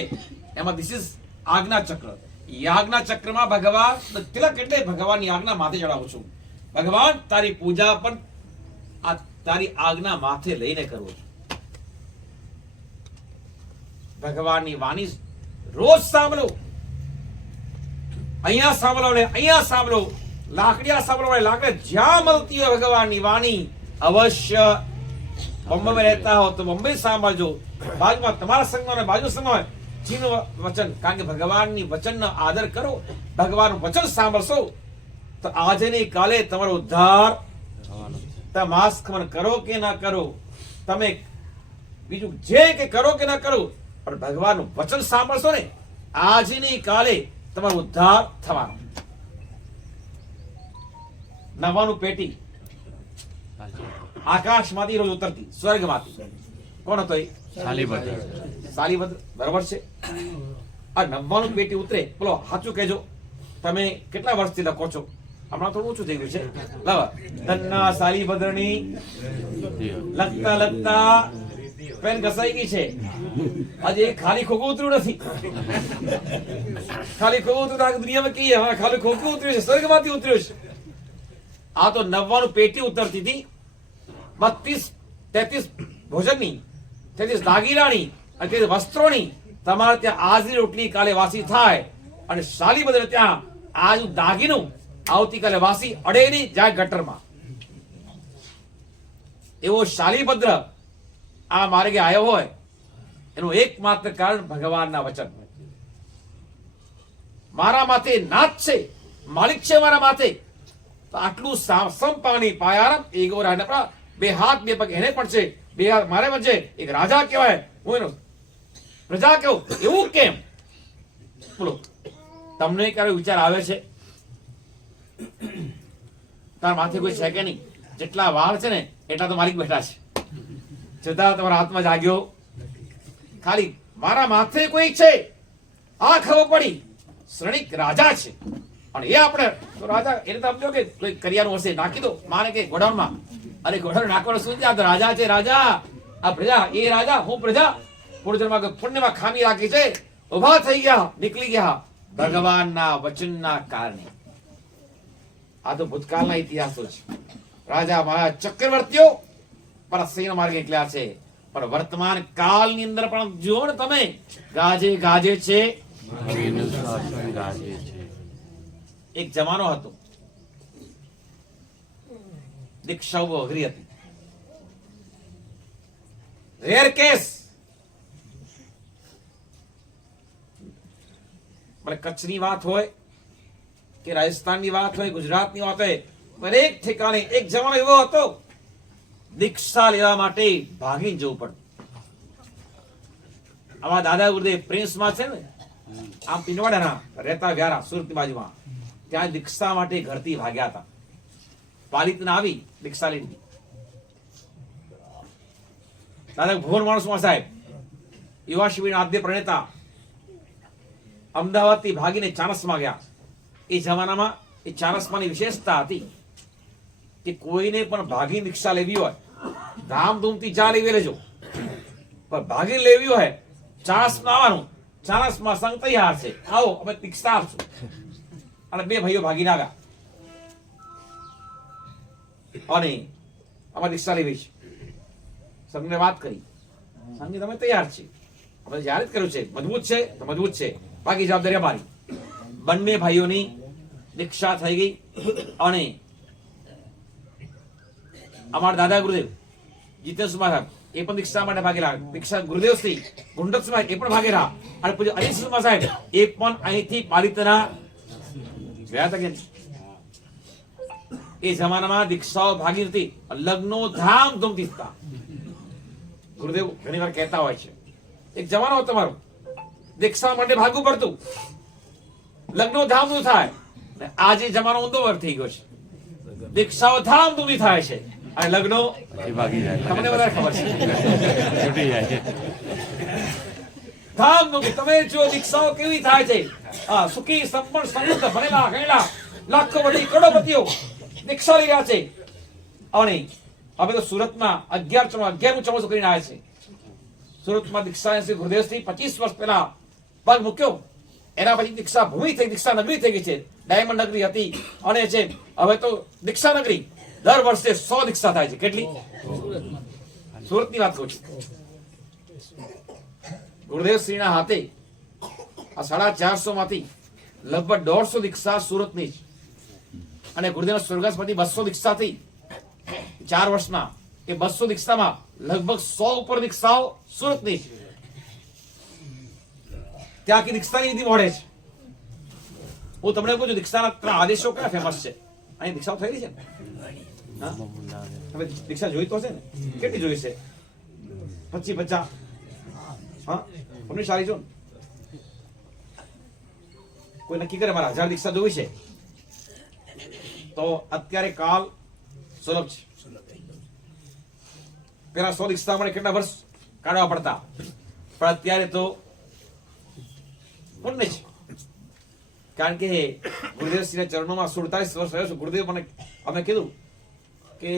એમાં ધીસ ઇઝ આજ્ઞા ચક્ર. એ આજ્ઞા ચક્રમાં ભગવાન તિલક એટલે ભગવાનની આજ્ઞા માથે ચડાવું છું. ભગવાન તારી પૂજા પણ આ તારી આજ્ઞા માથે લઈને કરું છું. ભગવાનની વાણી રોજ સાંભળો, અહીંયા સાંભળો ને અહીંયા સાંભળો, લાકડિયા સાંભળો ને લાકડી, જ્યાં મળતી હોય ભગવાનની વાણી અવશ્ય. બોમ્બે રહેતા હો તો બોમ્બે સાંભળજો, બાજુમાં તમારા સંગમાં ને બાજુ સંગમાં હોય જીનું વચન, કારણ કે ભગવાનની વચનનો આદર કરો, ભગવાનનું વચન સાંભળશો તો આજે ને કાલે તમારો ઉદ્ધાર. તમે માસ્કમન કરો કે ના કરો, તમે બીજું જે કે કરો કે ના કરો, પણ ભગવાનનું વચન સાંભળશો ને આજે ને કાલે તમારો ઉદ્ધાર થવાનો. નવાનું પેટી આકાશમાંથી રોજ ઉતરતી, સ્વર્ગમાંથી. કોણ હતો એ? સાલીભદ્ર. બરાબર છે. આ 99 પેટી ઉતરે, બોલો સાચું કહેજો, તમે કેટલા વર્ષથી લખો છો? હમણાં થોડું ઓછું થઈ ગયું છે. લાવા તન્ના સાલીભદ્રની લખતા લખતા પેન ઘસાઈ ગઈ છે. આજે ખાલી ખોખું ઉતર્યું નથી, ખાલી ખોખું ઉતર્યું દુનિયામાં કહીએ, હા ખાલી ખોખું ઉતર્યું છે, સ્વર્ગમાંથી ઉતર્યું છે. આ તો 99 પેટી ઉતરતી હતી, 32-33 ભોજનની, 33 દાગીનાની અને 33 વસ્ત્રોની. તમારે ત્યાં આજની રોટલી કાલે વાસી થાય, અને શાલીભદ્ર ત્યાં આજનું દાગીનું આવતીકાલે વાસી અડે નહીં, જાય ગટરમાં. એવો શાલીભદ્ર આ માર્ગે આવ્યો હોય એનું એકમાત્ર કારણ ભગવાનના વચન. મારા માથે નાથ છે, માલિક છે મારા માથે, તો આટલું સંપાણી પાયારમ એગો રાજા, 2 હાથ 2 પગ એને પણ છે, 2 હાથ મારે પણ છે, એક રાજા કહેવાય, હું એનો પ્રજા કહું, એવું કેમ? બોલો, તમને ક્યારે વિચાર આવે છે તારા માથે કોઈ છે કે નહીં? જેટલા વાળ છે ને એટલા તો માલિક બેઠા છે, છતાં તમારા હાથમાં જાગ્યો ખાલી મારા માથે કોઈ છે, આ ખબર પડી શ્રણિક રાજા છે. અને એ આપણે તો રાજા એને તો સમજો કે કોઈ કરિયાનું હશે, નાખી દો માને કે ગોડાઉનમાં. અરે ગોડાઉન નાખવાનું શું છે? આ તો રાજા છે, રાજા. આ પ્રજા, એ રાજા, હું પ્રજા. પૂર્વજન્મમાં પુણ્યમાં ખામી રાખી છે, ઉભા થઈ ગયા, નીકળી ગયા ભગવાનના વચનના કારણે. આ તો ભૂતકાળના ઇતિહાસો છે. રાજા મહારાજ ચક્રવર્તીઓ પણ સિંહ માર્ગે નીકળ્યા છે, પણ વર્તમાન કાળની અંદર પણ જુઓ ને તમે, ગાજે ગાજે છે. એક જમાનો હતો, દીક્ષાઓ બહુ અઘરી હતી, રેર કેસ. ભલે કચ્છની વાત હોય કે રાજસ્થાનની વાત હોય, ગુજરાતની વાત હોય, દરેક ઠેકાણે એક જમાનો એવો હતો, દીક્ષા લેવા માટે ભાગી જવું પડતું. આવા દાદા ગુરુદેવ પ્રિન્સમાં છે ને, આમ પિંડવાડાના રહેતા વ્યારા સુરતની બાજુમાં, ત્યાં દીક્ષા માટે ઘરથી ભાગ્યા હતા. પાલિતના આવી દીક્ષા લીધી. દાદા ભુવન માણસમાં સાહેબ યુવા શિબિરના આદ્ય પ્રણેતા અમદાવાદથી ભાગીને ચાણસમાં ગયા. એ જમાનામાં એ ચાણસમાની વિશેષતા હતી કે કોઈને પણ ભાગી દીક્ષા લેવી હોય ધામધૂમથી ચા લેવી લેજો, પણ ભાગી લેવી હોય ચાણસમાં આવવાનું. ચાણસમાં સંઘ તૈયાર છે, આવો અમે દીક્ષા આપશું. અને 2 ભાઈઓ ભાગીને આવ્યા અને અમારે દીક્ષા લેવી છે. સંઘને વાત કરી, સંઘ તમે તૈયાર છે, આપણે જાહેર કર્યું છે, મજબૂત છે તો મજબૂત છે, બાકી જવાબદારી અમારી. બંને ભાઈઓની દીક્ષા થઈ ગઈ અને અમારા દાદા ગુરુદેવ જીતેશ સાહેબ એ પણ દીક્ષા માટે ભાગેલા. દીક્ષા ગુરુદેવ શ્રી ગુંડત સાહેબ એ પણ ભાગેલા. અને પૂજ્ય અનિલ સાહેબ એ પણ અહીંથી પાલિતના ગયા હતા. એ જમાનામાં દીક્ષાઓ ભાગી હતી, લગ્નો ધામધૂમથી થતા. ગુરુદેવ ઘણી વાર કહેતા હોય છે, એક જમાનો હતો તમારો, દીક્ષા માટે ભાગવું પડતું, લગ્નો ધામધૂમ થાય. આજે જમાનો ઊંધો થઈ ગયો છે, દીક્ષાઓ ધામધૂમથી થાય છે અને લગ્નો તમને વધારે ખબર છે. ધામધૂમથી તમે જો દીક્ષાઓ કેવી થાય છે, સુખી સંપન્ન સમૃદ્ધ ભણેલા ગણેલા લાખો વડી કરોડપતિઓ દીક્ષા લઈ રહ્યા છે. અને અમે તો સુરતમાં 11મું ચોમાસું કરીને આવ્યા છે. સુરતમાં દીક્ષા શ્રી ગુરુદેવ શ્રી 25 વર્ષ પહેલા પગ મૂક્યો, એના પછી દીક્ષા ભૂમિ થઈ, દીક્ષા નગરી થઈ ગઈ છે. ડાયમંડ નગરી હતી અને છે હવે તો દીક્ષા નગરી. દર વર્ષે 100 દીક્ષા થાય છે. કેટલી? સુરતની વાત કહું છું. ગુરુદેવ શ્રીના હાથે આ 450 માંથી લગભગ 150 દીક્ષા સુરતની જ, અને ગુરુદેવ સ્વર્ગસ્થ પછી 200 દીક્ષા થઈ 4 વર્ષમાં. એ 200 દીક્ષામાં લગભગ 100 ઉપર દીક્ષાઓ સુરતની જ. ત્યાં આખી દીક્ષાની વિધિ મળે છે. હું તમને પૂછું, દીક્ષાના 3 આદેશો કયા ફેમસ છે? અહીં દીક્ષાઓ થયેલી છે ને? હા? હવે દીક્ષા જોઈ તો છે ને? કેટલી જોઈ છે? 50. હા, તમને સારી જો ને? કોઈ નક્કી કરે મારા 1000 દીક્ષા જોઈ છે, તો અત્યારે કાલ સુલભ છે. પેલા 100 દીક્ષા મળે કેટલા વર્ષ કાઢવા પડતા, પણ અત્યારે તો પુણ્ય છે. કારણ કે ગુરુદેવશ્રીના ચરણોમાં 47 વર્ષ રહ્યો છું. ગુરુદેવ મને અમે કીધું કે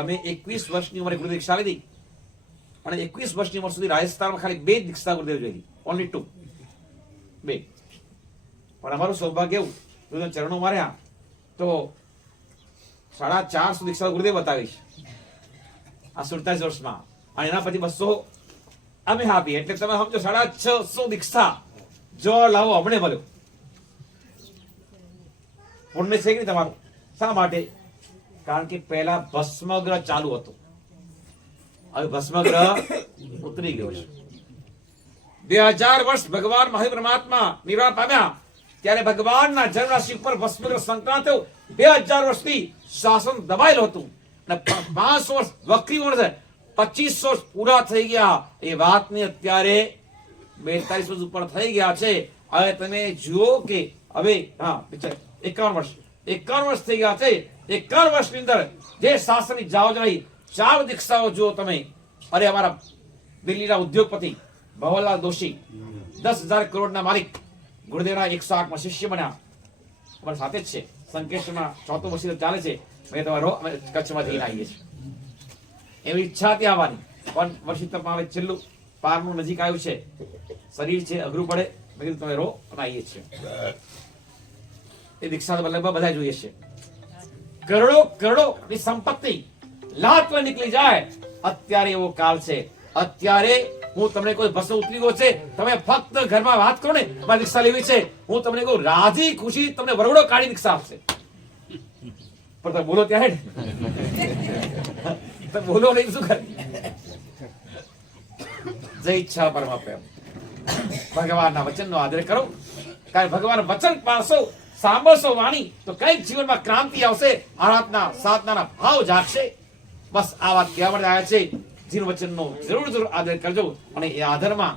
અમે 21 વર્ષની ઉંમરે ગુરુદેવ દીક્ષા લીધી, અને 21 વર્ષની ઉંમર સુધી રાજસ્થાનમાં ખાલી 2 દીક્ષા ગુરુદેવ જોઈ, ઓનલી 2. પણ અમારું સૌભાગ્ય એવું, ગુરુદેવ ચરણોમાં રહ્યા તો 450 દીક્ષા ગુરુદેવ બતાવીશ આ 47 વર્ષમાં, અને એના પછી 200 અમે આપી. એટલે તમે સમજો 650 દીક્ષા જો લાવો અમને મળ્યો. પુણ્ય છે કે નહીં તમારું? શા માટે? કારણ કે પહેલા ભસ્મગ્રહ ચાલુ હતો, હવે ભસ્મગ્રહ ઉતરી ગયો છે. 2000 વર્ષ ભગવાન મહાવીર પરમાત્મા નિર્વાણ પામ્યા ત્યારે ભગવાનના જન્મરાશિ ઉપર ભસ્મગ્રહ સંક્રાંત થયો. 2000 વર્ષથી શાસન દબાયેલું હતું, અને 500 વર્ષ વક્રી વર્ષ 2500 વર્ષ પૂરા થઈ ગયા. એ વાતને અત્યારે 42 વર્ષ ઉપર થઈ ગયા છે. હવે તમે જુઓ કે હવે 51 વર્ષ થઈ ગયા છે. 51 વર્ષની અંદર જે શાસનની જાવજ રહી 4 દીક્ષાઓ જુઓ તમે. અરે અમારા દિલ્હીના ઉદ્યોગપતિ ભવનલાલ દોશી 10,000 કરોડના માલિક, ગુરુદેવના 108માં શિષ્ય બન્યા. અમારી સાથે જ છે. સંકેશ્વરમાં 4થું વર્ષ ચાલે છે. મેં તમારો અમે કચ્છમાં જઈને આવીએ છીએ. એવી ઈચ્છા હતી આવવાની, પણ વર્ષિતમાં હવે છેલ્લું પારનું નજીક આવ્યું છે. શરીર છે, અઘરું પડે. મેં કીધું તમે રો અને આવીએ છીએ. એ દીક્ષા તો લગભગ બધા જોઈએ છે. કરોડો ની સંપત્તિ લાત નીકળી જાય. અત્યારે એવો કાળ છે. અત્યારે હું તમને કોઈ ભસ્મ ઉતરી ગયો છે, તમે ફક્ત ઘરમાં વાત કરો ને મારે દીક્ષા લેવી છે, હું તમને કહું રાજી ખુશી તમને વરવડો કાઢી દીક્ષા આપશે. પણ તમે બોલો ત્યારે તમે બોલો નહીં શું કરે? જય ઈચ્છા પરમાત્મા. ભગવાનના વચનનો આદર કરો, કારણ ભગવાન વચન પાળશો, સાંભળશો વાણી, તો કઈક જીવનમાં ક્રાંતિ આવશે. આરાધના સાધનાના ભાવ જાગશે. બસ આ વાત કહેવા માટે આવ્યા છે. જીન વચનનો જરૂર આદર કરજો. અને એ આદરમાં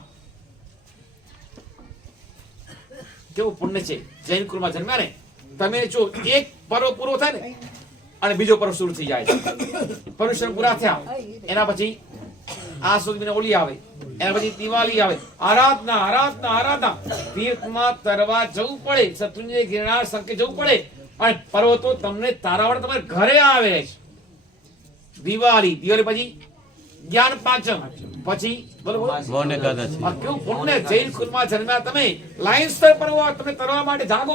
કેવું પુણ્ય છે. જૈન કુળમાં જન્મ્યા ને તમે જો, એક પર્વ પૂરો થાય ને અને બીજો પર્વ શરૂ થઈ જાય છે. પર્યુષણ પૂરા થયા એના પછી આ સુધી ઓલી આવે, એના પછી દિવાળી આવે. આરાધના તીર્થમાં તરવા જવું પડે, શત્રુંજય ગિરનાર સંકે જવું પડે, અને પર્વતો તમને તારાવડ તમારે ઘરે આવે છે. દિવાળી પછી જ્ઞાન પાંચમ, પછી કેવું પુણ્ય. જૈન કુળમાં જન્મ્યા તમે, લાઈનસ્તર પર્વ તમે તરવા માટે જાગો.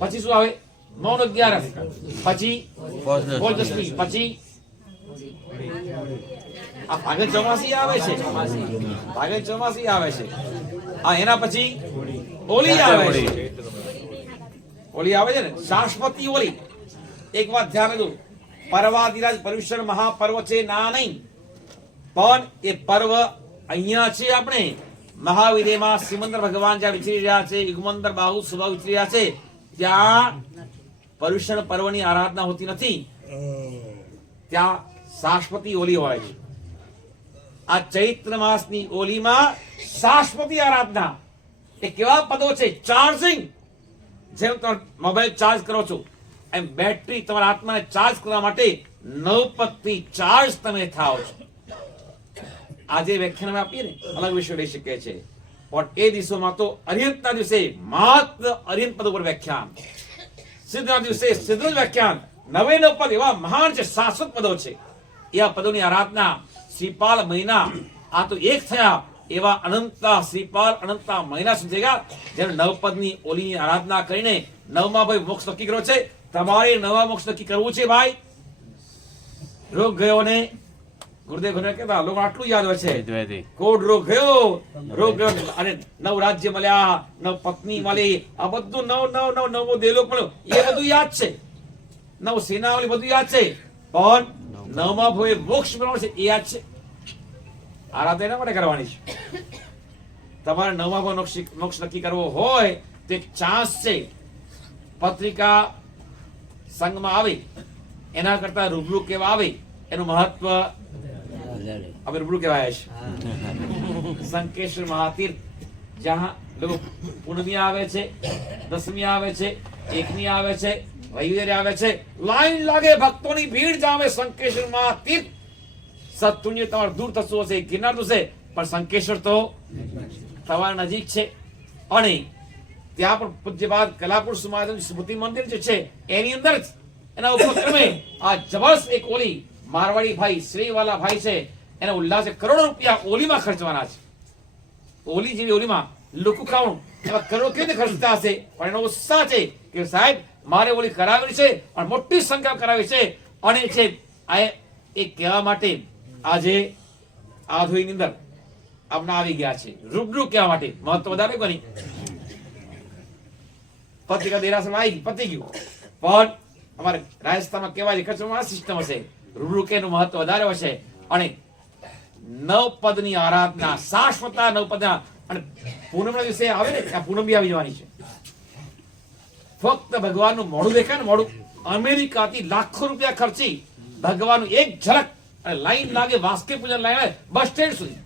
પછી શું આવે? મૌન 11, પછી પોષદશમી, પછી આ ફાગણ ચોમાસી આવે છે. એના પછી હોળી આવે છે ને, શાશ્વતી હોળી. એક વાત ધ્યાન રાખજો, પર્વાધિરાજ પર્યુષણ મહાપર્વ છે ના નહીં, પણ એ પર્વ અહીંયા છે. આપણે મહાવીરમાં સિમંદર ભગવાન જ્યાં વિચરી રહ્યા છે, યુગમંદર બાહુ સ્વભાવ વિચરી રહ્યા છે, ત્યાં પર્યુષણ પર્વની આરાધના હોતી નથી. ત્યાં શાશ્વતી હોલી હોય છે. આ ચૈત્ર માસની હોલીમાં શાશ્વતી આરાધના. એ કેવા પદો છે? ચાર્જિંગ. જેમ તમે મોબાઈલ ચાર્જ કરો છો, એમ બેટરી તમારા આત્માને ચાર્જ કરવા માટે નવપદથી ચાર્જ તમે થાઓ છો. આજે વ્યાખ્યાન આપીએ ને અલગ વિષય લઈ શકે છે, પણ એ દિવસોમાં તો અરિહંતના દિવસે માત્ર અરિહંત પદ ઉપર વ્યાખ્યાન, સિદ્ધના દિવસે સિદ્ધ વ્યાખ્યાન. 99 પદ એવા મહાન છે, શાશ્વત પદો છે. એવા પદોની આરાધના શ્રીપાલ મહિના આ તો એક થયા. એવા અનંતા શ્રીપાલ અનંતા મહિના સુધી ગયા, જેને 9 પદની ઓલીની આરાધના કરીને 9મા ભાઈ મોક્ષ નક્કી કર્યો છે. તમારે 9મા મોક્ષ નક્કી કરવું છે ભાઈ. રોગ ગયો ને ગુરુદેવ ઘરે કહેતા લોકો આટલું યાદ હોય છે, કોડ રોગ ગયો, અને નવ રાજ્ય મળ્યા, નવ પત્ની મળી, આ બધું નવો દેલોક મળ્યો, એ બધું યાદ છે, નવ સેના વાળી બધું યાદ છે, પણ નવમા ભાવે મોક્ષ મળવાનું છે એ યાદ છે. આરાધના એના માટે કરવાની છે. તમારે નવમા ભાવ મોક્ષ નક્કી કરવો હોય તો એક ચાન્સ છે. પત્રિકા સંઘમાં આવે એના કરતા રૂબરૂ કેવા આવે એનું મહત્વ અમે રૂબરૂ કહેવાય છે. સંકેશ્વર મહાતીર્થ જ્યાં લોકો પૂનમી આવે છે, દસમી આવે છે, એકમી આવે છે, રવિવારે આવે છે, લાઈન લાગે, ભક્તોની ભીડ જામે. સંકેશ્વર મહાતીર્થ સત્તુન્ય તમારે દૂર થતું હશે, ગિરનાર થશે, પણ સંકેશ્વર તો તમારા નજીક છે. અને ત્યાં પણ પૂજ્યપાદ કલાપુરુષ મહારાજનું સ્મૃતિ મંદિર જે છે એની અંદર જ એના ઉપક્રમે આ જબરદસ્ત એક ઓલી મારવાડી ભાઈ શ્રીવાલા ભાઈ છે, એના ઉલ્લાસે કરોડો રૂપિયા ઓલીમાં ખર્ચવાના છે. ઓલી જેવી ઓલીમાં લોકો ખાવું એમાં કરોડો કેવી રીતે ખર્ચતા હશે, પણ એનો ઉત્સાહ છે કે સાહેબ મારે ઓલી કરાવી છે અને મોટી સંખ્યા કરાવી છે. અને છે આ એ કહેવા માટે આજે આધોઈની અંદર આપણા આવી ગયા છે, રૂબરૂ કહેવા માટે. મહત્વ વધારે બની પત્રિકા દેરાસરમાં આવી પતી ગયું, પણ અમારે રાજસ્થાનમાં કેવા છે કચ્છમાં સિસ્ટમ હશે, રૂબરૂ કે નું મહત્વ વધારે હશે. અને નવપદની આરાધના, શાશ્વતા નવપદના. અને પૂનમના દિવસે આવે ને ત્યાં પૂનમ બી આવી જવાની છે. ફક્ત ભગવાનનું મોઢું દેખાય ને, મોઢું, અમેરિકાથી લાખો રૂપિયા ખર્ચી ભગવાનનું એક ઝલક, અને લાઈન લાગે, વાસ્કે પૂજન લાઈન બસ સ્ટેન્ડ સુધી.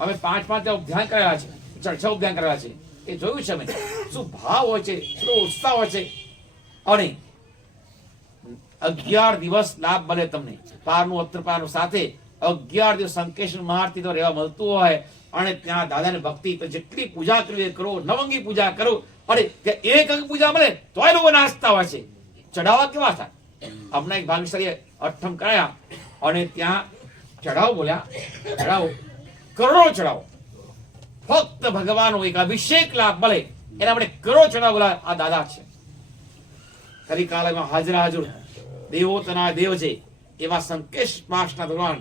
અમે 5 ધ્યાન કરેલા છે, 6 ધ્યાન કરેલા છે, એ જોયું છે અમે. શું ભાવ હોય છે, શું ઉત્સાહ હોય છે. અને 11 દિવસ લાભ મળે તમને, પારનું અત્રપારનું સાથે 11 દિવસ સંકેશ્વર મહારતી તો રહેવા મળતું હોય. અને ત્યાં દાદાની ભક્તિ તો જેટલી પૂજા કરવી કરો, નવંગી પૂજા કરો. અને એક અંગ પૂજા મળે તોય લોકો નાચતા હોય છે. ચઢાવા કેવા થાય, હમણાં એક ભાગશાળી અઠમ કરાયા અને ત્યાં ચઢાવો બોલ્યા, ચઢાવો કરોડો ચઢાવો, ફક્ત ભગવાનનો એક અભિષેક લાભ મળે એના માટે કરોડો ચઢાવો બોલા. આ દાદા છે, ખરી કાળમાં હાજરા હાજર દેવોતના દેવ છે એવા સંકેશ માસના ભગવાન.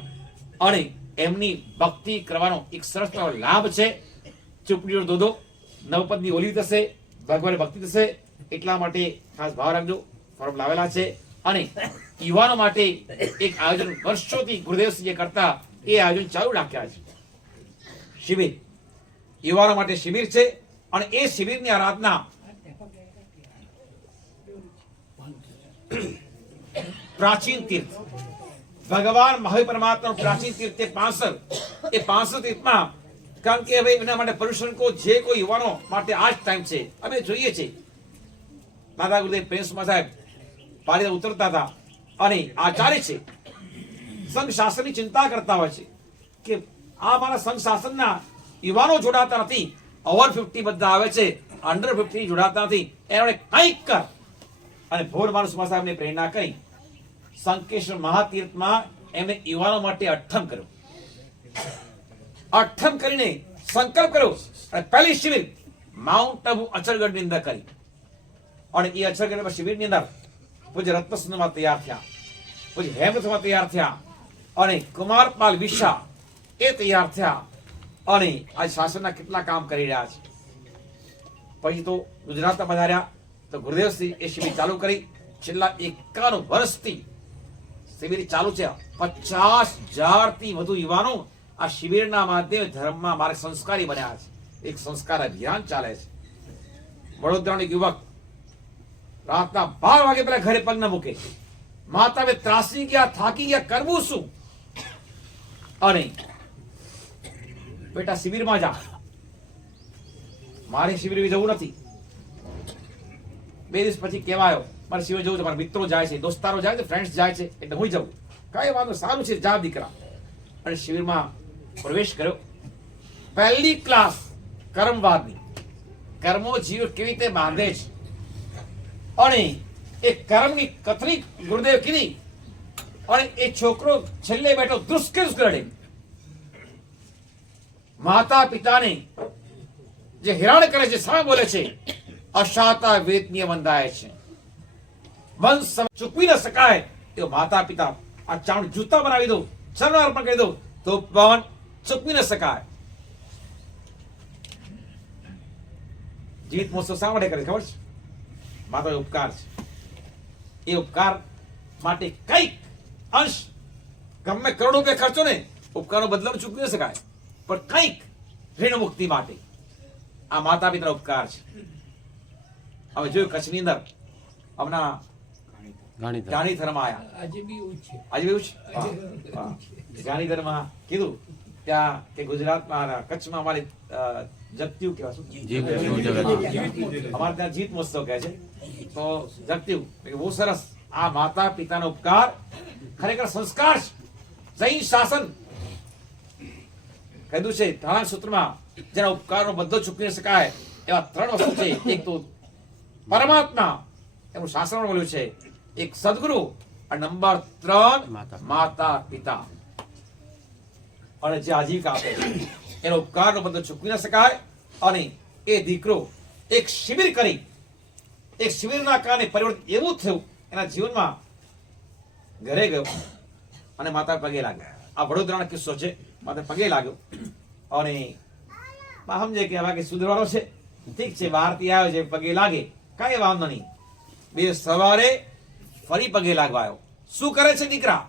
અને એમની ભક્તિ કરવાનો એક સરસ લાભ છે. ચૂપડીઓ દોધો નવપદની ઓલી થશે, ભગવાન ભક્તિ થશે, એટલા માટે ખાસ ભાવ રાખજો. ફોર્મ લાવેલા છે. અને યુવાનો માટે એક આયોજન વર્ષોથી ગુરુદેવસિંહ જે કરતા એ આયોજન ચાલુ રાખ્યા છે. શિબિર, યુવાનો માટે શિબિર છે. અને એ શિબિરની આરાધના પ્રાચીન તીર્થ, ભગવાન મહાવીર પરમાત્માનું પ્રાચીન તીર્થ એ 65. એ 65 તીર્થમાં, કારણ કે હવે એના માટે પરિશ્રમકો જે કોઈ યુવાનો માટે આ જ ટાઈમ છે. અમે જોઈએ છીએ દાદા ગુરુદેવ પ્રેમસુમા સાહેબ પાણી ઉતરતા હતા, અને આચાર્ય છે સંઘ શાસનની ચિંતા કરતા હોય છે કે આ મારા સંઘ શાસનના યુવાનો જોડાતા નથી, ઓવર 50 બધા આવે છે, અંડર 50 જોડાતા નથી, એના કંઈક કર. અને ભોર માનસુમા સાહેબને પ્રેરણા કરી સંકેશ્વર મહાતીર્થમાં એમને યુવાનો માટે અઠ્ઠમ કર્યો. અઠ્ઠમ કરીને સંકલ્પ કર્યો અને પહેલી શિબિર માઉન્ટ આબુ અચરગઢની અંદર કરી. અને એ અચરગઢ શિબિરની અંદર પૂજ્ય રત્નસુંદરમાં તૈયાર થયા, પૂજ્ય હેમરથમાં તૈયાર થયા, અને કુમારપાલ વિશા એ તૈયાર થયા. અને આ શાસનના કેટલા કામ કરી રહ્યા છે. પછી તો ગુજરાતમાં પધાર્યા તો ગુરુદેવસિંહ એ શિબિર ચાલુ કરી. છેલ્લા 51 વર્ષથી શિબિર ચાલુ છે. 50,000 થી વધુ યુવાનો આ શિબિરના માધ્યમે ધર્મમાં માર્ગ સંસ્કારી બન્યા છે. એક સંસ્કાર અભિયાન ચાલે છે. વડોદરાનો એક યુવક રાતના 12 વાગે પેલા ઘરે પગ ન મૂકે. માતા ત્રાસી ગયા, થાકી ગયા, કરવું શું? અને બેટા શિબિરમાં જા, મારે શિબિર જવું નથી. 2 દિવસ પછી કહેવાયો મારે શિબિર જવું છે, મારા મિત્રો જાય છે, દોસ્તારો જાય છે, ફ્રેન્ડ્સ જાય છે, એટલે હું જવું. કઈ વાંધો, સારું છે, જા દીકરા. અને શિબિરમાં પ્રવેશ કર્યો. પહેલી ક્લાસ કર્મવાદની, કર્મો જીવ કેવી રીતે બાંધે છે. અને એ કર્મની કથરી ગુરુદેવ કીધી. અને એ છોકરો છેલ્લે બેઠો ધ્રુસકે રડે. માતા પિતાને જે હેરાન કરે છે, સામે બોલે છે, અશાતા વેદનીય બંધાય છે. વંશ ચૂકવી ન શકાય એવો માતા પિતા આ ચાણ જૂતા બનાવી દો ચરણ અર્પણ કરી દઉં તો પણ ચૂકવી ન શકાય. જીવિત મહોત્સવ શા માટે કરે ખબર છે? માત્ર ઉપકાર છે. એ ઉપકાર માટે કઈક અંશ, ગમે કરોડો રૂપિયા ખર્ચો ને, ઉપકારનો બદલો ચૂકવી ન શકાય, પણ કઈક ઋણ મુક્તિ માટે આ માતા પિતાનો ઉપકાર છે. હવે જોયું કચ્છની અંદર હમણાં ગાંધીધરમાં આવ્યા, આજે બી એવું છે. ગાંધીધરમાં કીધું ત્યાં કે ગુજરાતમાં કચ્છમાં અમારી જગત્યુ કહેવાય, શું અમારે ત્યાં જીત મહોત્સવ કહે છે, તો જગત્યુ બહુ સરસ. આ માતા પિતાનો ઉપકાર ખરેખર સંસ્કાર છે. જૈન શાસન કીધું છે ધારણા સૂત્રમાં, જેના ઉપકારનો બધો ચૂકવી ન શકાય એવા 3 વસ્તુ છે. એક તો પરમાત્મા, એનું શાસન બોલ્યું છે. એક સદગુરુ, અને નંબર 3 માતા પિતા. અને જે આજીવિકા આપે એનો ઉપકારનો બધો ચૂકવી ન શકાય. અને એ દીકરો એક શિબિર કરી, એક શિબિરના કારણે પરિવર્તન એવું થયું એના જીવનમાં, ઘરે ગયો અને માતા પગે લાગ્યો. આ વડોદરાનો કિસ્સો છે. માતા પગે લાગ્યો અને સમજે કે હવે સુધરવાનો છે, ઠીક છે, બહારથી આવ્યો છે, પગે લાગે, કઈ વાંધો નહીં. બે સવારે ફરી પગે લાગવા આવ્યો. શું કરે છે દીકરા?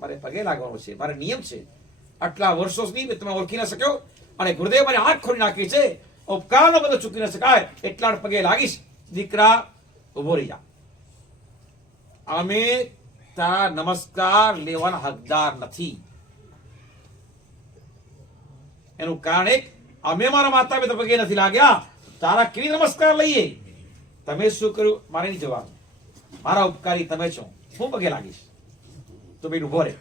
મારે પગે લાગવાનો છે, મારે નિયમ છે. આટલા વર્ષો સુધી તમે ઓળખી ન શક્યો અને ગુરુદેવ મારી આંખ ખોલી નાખી છે, ઉપકારનો બધો ચૂકી ન શકાય, એટલા પગે લાગીશ. દીકરા ઉભો રહી જા, અમે તારા નમસ્કાર લેવાના હકદાર નથી. એનું કારણ એક, અમે મારા માતા પિતા પગે નથી લાગ્યા, તારા કેવી નમસ્કાર લઈએ? તમે શું કર્યું મારે નહીં જવાનું, મારા ઉપકારી તમે છો, હું પગે લાગીશ. તો ભાઈ ઉભો રે.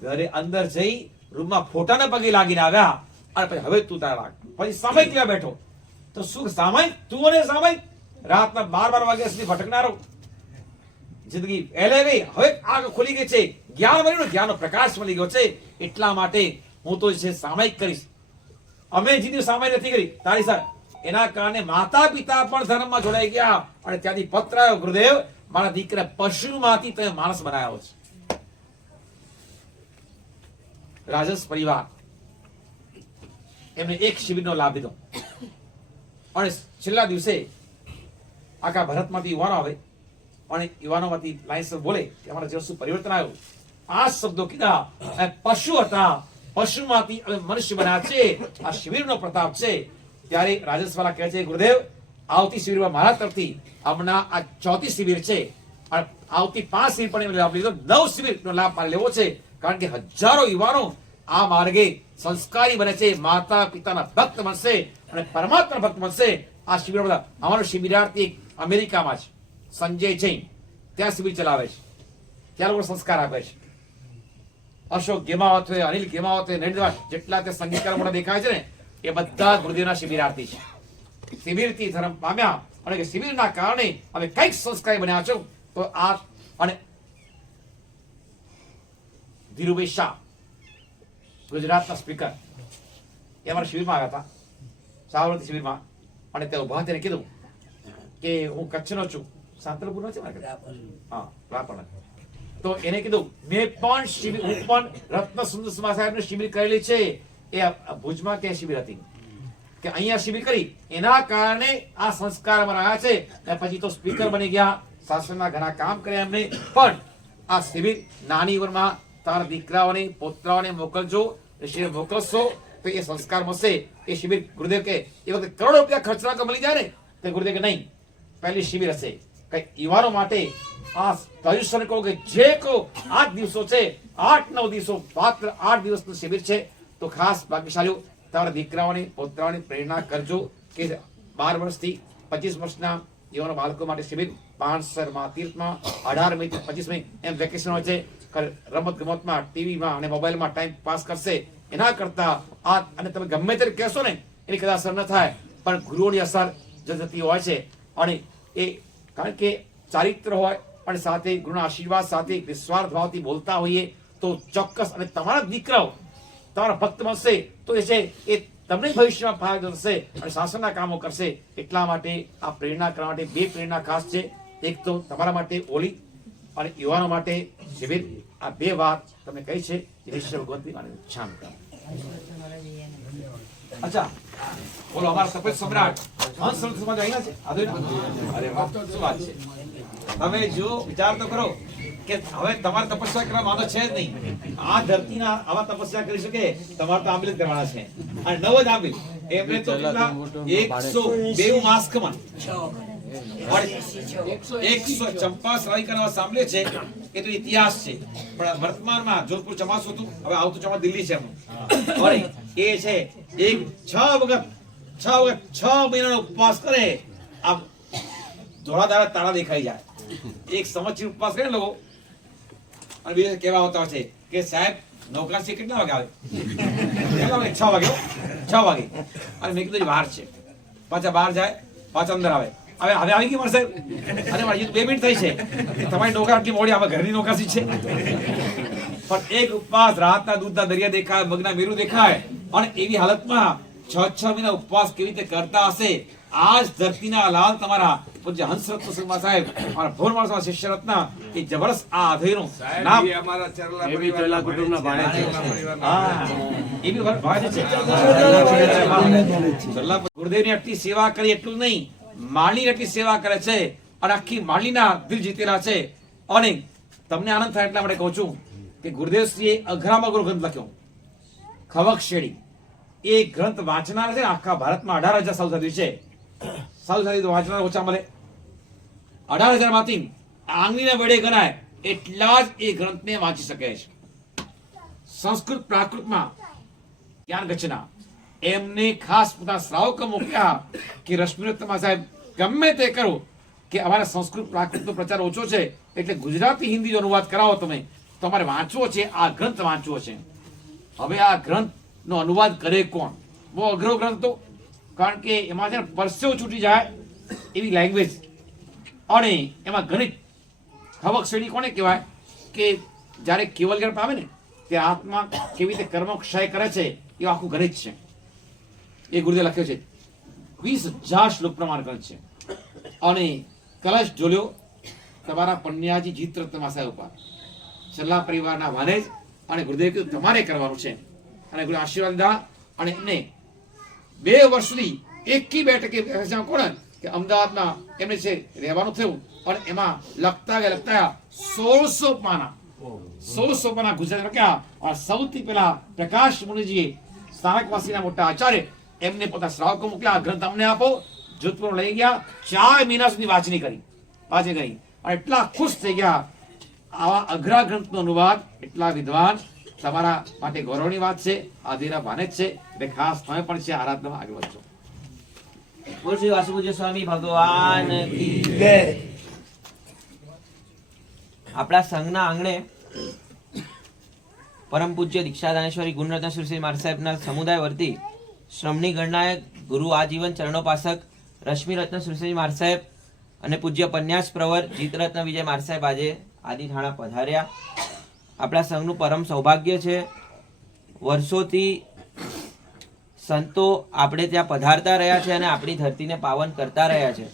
ઘરે અંદર જઈ રૂમમાં ફોટાને પગે લાગીને આવ્યા અને પછી હવે તું તારા લાગ. પછી સામાયિક લેવા બેઠો. તો શું સામાયિક? તું અને સામાયિક રાતના 12 વાગ્યા સુધી ભટકનારો. જિંદગી એલે ગઈ, હવે આગ ખુલી ગઈ છે, જ્ઞાન મળ્યું, જ્ઞાનનો પ્રકાશ મળી ગયો છે. એટલા માટે હું તો છે સામાયિક કરીશ. અમે જીની સામાયિક નથી કરી તારી સાથે. એના કારણે માતા પિતા પણ ધર્મમાં જોડાઈ ગયા અને ત્યાંથી પત્ર આવ્યો, ગુરુદેવ મારા દીકરા પશુમાંથી તમે માણસ બનાવ્યો છે. રાજસ પરિવાર એમને એક શિબિરનો લાભ લીધો અને છેલ્લા દિવસે આખા ભારતમાંથી યુવાનો આવે અને યુવાનોમાંથી લાઈન્સ બોલે કે અમારા જીવન શું પરિવર્તન આવ્યું. આ શબ્દો કીધા, પશુ હતા, પશુમાંથી અમે મનુષ્ય બન્યા છે, આ શિબિરનો પ્રતાપ છે. ત્યારે રાજેશવાલા કહે છે, ગુરુદેવ આવતી શિબિરમાં મારા તરફથી હમણાં આ 4થી શિબિર છે અને આવતી 5 શિબિર પણ લાભ લીધો, 9 શિબિરનો લાભ મારે લેવો છે. કારણ કે હજારો યુવાનો આ માર્ગે સંસ્કારી બને છે, માતા પિતાના ભક્ત બનશે અને પરમાત્મા ભક્ત બનશે. આ શિબિર બધા અમારો શિબિરાર્થી અમેરિકામાં છે, સંજય જૈન, ત્યાં શિબિર ચલાવે છે, ત્યાં લોકો સંસ્કાર આપે છે. અશોક ગેમાવત હોય, અનિલ ગેમાવત હોય, નરેન્દ્ર જેટલા તે સંગીતકાર મોટા દેખાય છે ને, એ બધા ગુરુદેવના શિબિરાર્થી છે. શિબિરથી ધર્મ પામ્યા અને કે શિબિરના કારણે અમે કઈક સંસ્કારી બન્યા છો. તો આ અને ધીરુભાઈ શાહ ગુજરાતના સ્પીકર એ અમારા શિબિરમાં આવ્યા હતા, સાબરમતી શિબિરમાં. અને તે ઉભા થઈને કીધું કે હું કચ્છનો છું, સાંતલપુરનો છે મારે, હા રાપર. તો એને કીધું મેં પણ શિબિર, હું પણ રત્ન સુંદર સાહેબની શિબિર કરેલી છે. એ ભુજમાં ત્યાં શિબિર હતી કે અહીંયા શિબિર કરી, એના કારણે આ સંસ્કાર અમારા આવ્યા છે. અને પછી તો સ્પીકર બની ગયા, શાસનના ઘણા કામ કર્યા એમને. પણ આ શિબિર નાની ઉંમરમાં તારા દીકરાઓને પોતરાઓને મોકલજો, શિબિર મોકલશો તો એ સંસ્કાર મળશે. એ શિબિર ગુરુદેવ કે એ વખતે કરોડો રૂપિયા ખર્ચના તો મળી જાય ને, તો ગુરુદેવ કે નહીં, પહેલી શિબિર હશે કઈ યુવાનો માટે. આ આયુષ્યને કહો કે જે કહો 8 દિવસો છે, 8-9 દિવસો, માત્ર 8 દિવસનું શિબિર છે. તો ખાસ ભાગ્યશાળીઓ તમારા દીકરાઓને પોતરાઓને પ્રેરણા કરજો કે 12 વર્ષથી 25 વર્ષના યુવાનો બાળકો માટે શિબિર પાણસરમાં તીર્થમાં 18 મે થી 25 મે એમ વેકેશન હોય છે. રમત ગમતમાં, ટીવીમાં અને મોબાઈલમાં ટાઈમ પાસ કરશે. એના કરતા આ, અને તમે ગમે તે કહેશો ને એની કદાચ અસર ન થાય, પણ ગુરુઓની અસર જતી હોય છે. અને એ કારણ કે ચારિત્ર હોય અને સાથે ગુરુના આશીર્વાદ સાથે નિસ્વાર્થ ભાવથી બોલતા હોઈએ તો ચોક્કસ. અને તમારા દીકરાઓ તમારા ભક્ત બનશે તો એ છે એ તમને ભવિષ્યમાં ફાયદો થશે અને શાસનના કામો કરશે. એટલા માટે આ પ્રેરણા કરવા માટે 2 પ્રેરણા ખાસ છે. એક તો તમારા માટે ઓલી અને યુવાનો માટે શિબિર. આ 2 વાત તમને કહી છે. ઈશ્વર ભગવતી માને શામ કરો. અચ્છા બોલો, અમારા તપસ્વી સમ્રાટ હંસ સમાજ અહીંયા છે? અરે વાહ, શું વાત છે. તમે જો વિચાર તો કરો કે હવે તમારે તપસ્યા કરવા માંગો છે જ નહીં. આ ધરતીના આવા તપસ્યા કરી શકે તમારે તો આંબિલ જ કરવાના છે. અને નવ જ આંબિલ એમને તો કેટલા 102 માસ્કમાં 100 ચંપા સરાઈકાના સાંભળે છે એ તો ઇતિહાસ છે. પણ વર્તમાનમાં જોધપુર ચોમાસું હતું, હવે આવતું ચોમાસું દિલ્હી છે એમનું. અને એ છે એક 6 વખત 6 મહિનાનો ઉપવાસ કરે, આમ ધોળા દાડા તારા દેખાઈ જાય. એક સંવત્સર ઉપવાસ કરે લોકો, અને બીજું કેવા હોતા છે કે સાહેબ નૌકાથી કેટલા વાગે આવે? કેટલા વાગે? 6 વાગે. 6 વાગે. અને મેં કીધું બહાર છે, પાછા બહાર જાય, પાછા અંદર આવે. હવે આવી ગઈ મળશે. અરે મારી 2 મિનિટ થઈ છે, તમારી નૌકા આટલી મોડી આવે, ઘરની નૌકાસી છે. પણ એક ઉપવાસ, રાતના દૂધના દરિયા દેખાય, મગના મેરુ દેખાય, અને એવી હાલતમાં 6 મહિના ઉપવાસ કેવી રીતે કરતા હશે? આજ ધરતીના લાલ તમારા પૂજ્ય હંસરત્ન શર્મા સાહેબ, અમારા ભોર માણસના શિષ્ય રત્ન, એ જબરદસ્ત આ અધેયનું નામ અમારા ચરલા એ બી ચરલા કુટુંબના ભાણે છે. હા, એ બી ભાઈ છે. ગુરુદેવની આટલી સેવા કરી એટલું નહીં, માળની આટલી સેવા કરે છે, અને આખી માળીના દિલ જીતેલા છે. અને તમને આનંદ થાય એટલા માટે કહું છું કે ગુરુદેવશ્રીએ અઘરામાં અઘરો ગ્રંથ લખ્યો, ખવક શેડી. એ ગ્રંથ વાંચનાર છે ને આખા ભારતમાં 18,000 સાધુ છે. સાધુ વાંચનાર ઓછા મળે. 18,000 માંથી આંગળીના વડે ગણાય એટલા જ એ ગ્રંથને વાંચી શકે છે. સંસ્કૃત પ્રાકૃતમાં જ્ઞાન ગચ્છના એમને ખાસ પોતાના શ્રાવકો મૂક્યા કે રશ્મિરત્નમાં સાહેબ ગમે તે કરો કે અમારા સંસ્કૃત પ્રાકૃતનો પ્રચાર ઓછો છે, એટલે ગુજરાતી હિન્દી અનુવાદ કરાવો તમે, તો અમારે વાંચવો છે, આ ગ્રંથ વાંચવો છે. હવે આ ગ્રંથનો અનુવાદ કરે કોણ? બહુ અઘરો ગ્રંથ હતો, કારણ કે એમાં છે ને પરસેવો છૂટી જાય એવી લેંગ્વેજ, અને એમાં ગણિત. ખવક શેડી કોને કહેવાય કે જ્યારે કેવલ જ્ઞાન પામે ને તે આત્મા કેવી રીતે કર્મ ક્ષય કરે છે એ આખું ગણિત છે. એ ગુરુદેવ લખ્યો છે. 20,000 શ્લોક પ્રમાણ ગ્રંથ છે. અને કલશ ઢોલ્યો તમારા પન્યાજી જીત રત્ન સાહેબ ઉપર, છેલ્લા પરિવારના વાનેજ, અને ગુરુદેવ કીધું તમારે કરવાનું છે. અને ગુરુ આશીર્વાદ દીધા, અને એમને 2 વર્ષ સુધી એકી બેઠકે કોણ કે અમદાવાદમાં એમને છે રહેવાનું થયું. અને એમાં લખતા ગયા 1600 પાના ગુજરાતી લખ્યા. અને સૌથી પહેલા પ્રકાશ મુનિજીએ સ્થાનકવાસીના મોટા આચાર્ય એમને પોતા શ્રાવકો મોકલ્યા, આ ગ્રંથ અમને આપો. જોધપુર લઈ ગયા, 4 મહિના સુધી વાંચણી કરી. અને એટલા ખુશ થઈ ગયા. આવા અઘરા ગ્રંથનો અનુવાદ એટલા વિદ્વાન, તમારા માટે ગૌરવની વાત છે. આધીરા ભાને જ છે, એટલે ખાસ તમે પણ છે આરાધનામાં આગળ વધજો. બોલ શ્રી વાસુપૂજ્ય સ્વામી ભગવાન કી જય. આપણા સંઘના આંગણે પરમ પૂજ્ય દીક્ષાદાનેશ્વરી ગુણરત્ન શ્રી માર સાહેબના સમુદાય વર્તી શ્રમની ગણનાએ ગુરુ આજીવન ચરણોપાસક રશ્મિરત્ન શ્રી માર સાહેબ અને પૂજ્ય પન્યાસ પ્રવર જીતરત્ન વિજય માર સાહેબ આજે આદિ થાણા પધાર્યા. આપણા સંઘનું પરમ સૌભાગ્ય છે. વર્ષોથી સંતો આપણે ત્યાં પધારતા રહ્યા છે અને આપણી ધરતીને પાવન કરતા રહ્યા છે.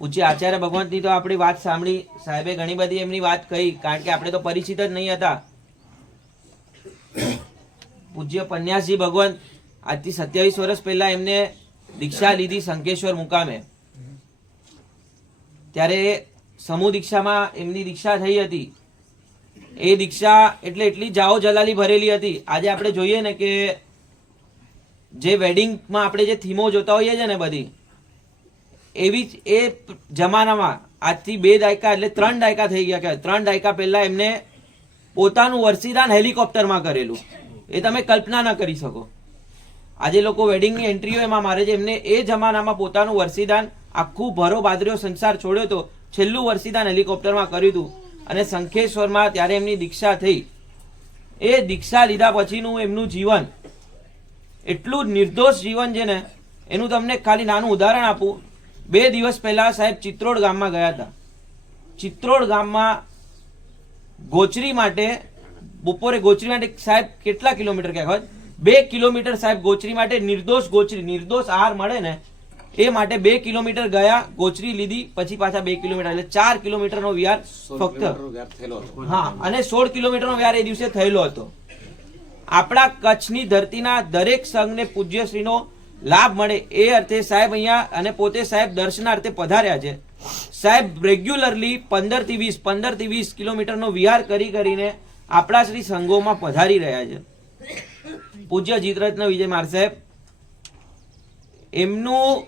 પૂજ્ય આચાર્ય ભગવંતની તો આપણી વાત સાંભળી, સાહેબે ઘણી બધી એમની વાત કહી, કારણ કે આપણે તો પરિચિત જ નહીં હતા. પૂજ્ય પન્યાસજી ભગવંત આજથી 27 વર્ષ પહેલા એમને દીક્ષા લીધી શંકેશ્વર મુકામે. ત્યારે સમૂહ દીક્ષામાં એમની દીક્ષા થઈ હતી. એ દીક્ષા એટલે એટલી જાઓ જલાલી ભરેલી હતી. આજે આપણે જોઈએ ને કે જે વેડિંગમાં આપણે જે થીમો જોતા હોઈએ છે ને બધી એવી જ એ જમાનામાં આજથી 2 દાયકા એટલે 3 દાયકા થઈ ગયા. કે 3 દાયકા પહેલા એમને પોતાનું વર્ષીદાન હેલિકોપ્ટરમાં કરેલું. એ તમે કલ્પના ના કરી શકો. આજે લોકો વેડિંગની એન્ટ્રીઓ એમાં મારે છે. એમને એ જમાનામાં પોતાનું વર્ષીદાન આખું ભરો બાદરીઓ સંસાર છોડ્યો તો છેલ્લું વર્ષીદાન હેલિકોપ્ટરમાં કર્યું હતું. અને શંખેશ્વરમાં ત્યારે એમની દીક્ષા થઈ. એ દીક્ષા લીધા પછીનું એમનું જીવન એટલું નિર્દોષ જીવન છે ને, એનું તમને ખાલી નાનું ઉદાહરણ આપું. 2 દિવસ પહેલા સાહેબ ચિત્રોડ ગામમાં ગયા હતા. ચિત્રોડ ગામમાં ગોચરી માટે બપોરે ગોચરી માટે સાહેબ કેટલા કિલોમીટર ક્યાં હોય? 2 કિલોમીટર સાહેબ ગોચરી માટે નિર્દોષ ગોચરી નિર્દોષ આહાર મળે ને એ માટે 2 કિલોમીટર ગયા, ગોચરી લીધી, પછી પાછા 2 કિલોમીટર, એટલે 4 કિલોમીટરનો વિહાર ફક્ત, હા, અને 16 કિલોમીટરનો વિહાર એ દિવસે થયેલો હતો. આપણા કચ્છની ધરતીના દરેક સંઘને પૂજ્યશ્રીનો લાભ મળે એ અર્થે સાહેબ અહીંયા, અને પોતે સાહેબ દર્શનાર્થે પધાર્યા છે. સાહેબ રેગ્યુલરલી 15 થી 20 કિલોમીટરનો વિહાર કરીને આપણા શ્રી સંઘોમાં પધારી રહ્યા છે. પૂજ્ય જીતરત્ન વિજય માર સાહેબ, એમનું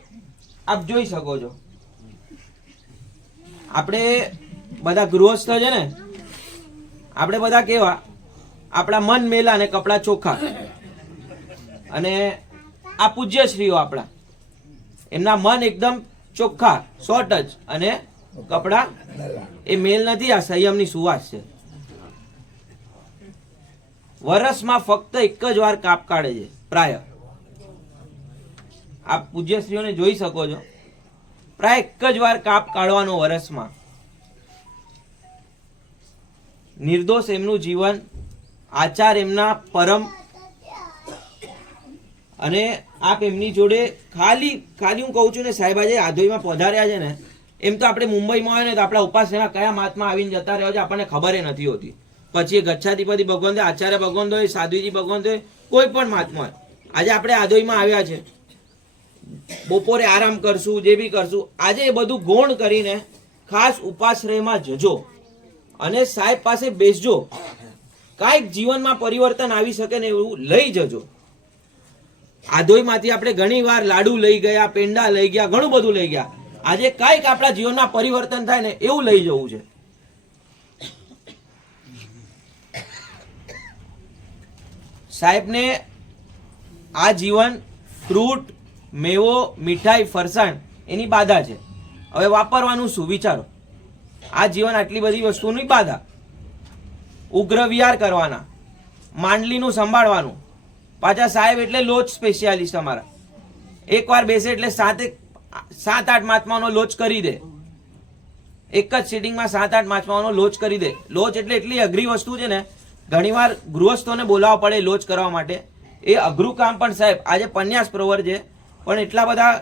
આપ જોઈ શકો છો. આપણે બધા ગૃહસ્થ છે ને, આપણે બધા કેવા, આપણા મન મેલા અને કપડા ચોખ્ખા. અને આ પૂજ્યશ્રીઓ આપણા, એમના મન એકદમ ચોખ્ખા, શોર્ટ જ, અને કપડા એ મેલ નથી, આ સંયમની સુવાસ છે. વર્ષમાં ફક્ત એક જ વાર કાપ કાઢે છે પ્રાય. આપ પૂજ્યશ્રીઓને જોઈ શકો છો, પ્રાય એક જ વાર કાપ કાઢવાનો વર્ષમાં. નિર્દોષ એમનું જીવન, આચાર એમના પરમ, અને આપ એમની જોડે ખાલી હું કહું છું ને સાહેબ, આજે આધોઈમાં પધાર્યા છે ને, એમ તો આપણે મુંબઈમાં હોય ને તો આપણા ઉપાસના કયા મહાત્મા આવીને જતા રહ્યો છે આપણને ખબર નથી હોતી. પછી એ ગચ્છાધિપતિ ભગવાન હોય, આચાર્ય ભગવાન હોય, સાધુજી ભગવાન હોય, કોઈ પણ મહાત્મા હોય. આજે આપણે આધોઈમાં આવ્યા છે, બપોરે આરામ કરશું, જે બી કરશું, આજે એ બધું ગૌણ કરીને ખાસ ઉપાશ્રયમાં જજો અને સાહેબ પાસે બેસજો. કાંઈક જીવનમાં પરિવર્તન આવી શકે ને એવું લઈ જજો. આધોઈમાંથી આપણે ઘણી વાર લાડુ લઈ ગયા, પેંડા લઈ ગયા, ઘણું બધું લઈ ગયા. આજે કાંઈક આપણા જીવનમાં પરિવર્તન થાય ને એવું લઈ જવું છે. સાહેબને આ જીવન ફ્રૂટ, મેવો, મીઠાઈ, ફરસાણ એની બાધા છે. હવે વાપરવાનું શું વિચારો? આ જીવન આટલી બધી વસ્તુની બાધા. ઉગ્ર વિહાર કરવાના, માંડલીનું સંભાળવાનું, પાછા સાહેબ એટલે લોચ સ્પેશિયાલિસ્ટ અમારા. એકવાર બેસે એટલે 7-8 મહાત્માઓનો લોચ કરી દે. એક જ સિટિંગમાં 7-8 મહાત્માઓનો લોચ કરી દે. લોચ એટલે એટલી અઘરી વસ્તુ છે ને, ઘણીવાર ગૃહસ્થોને બોલાવવા પડે લોચ કરવા માટે. એ અઘરું કામ પણ સાહેબ, આજે પન્યાસ પ્રવર છે, પણ એટલા બધા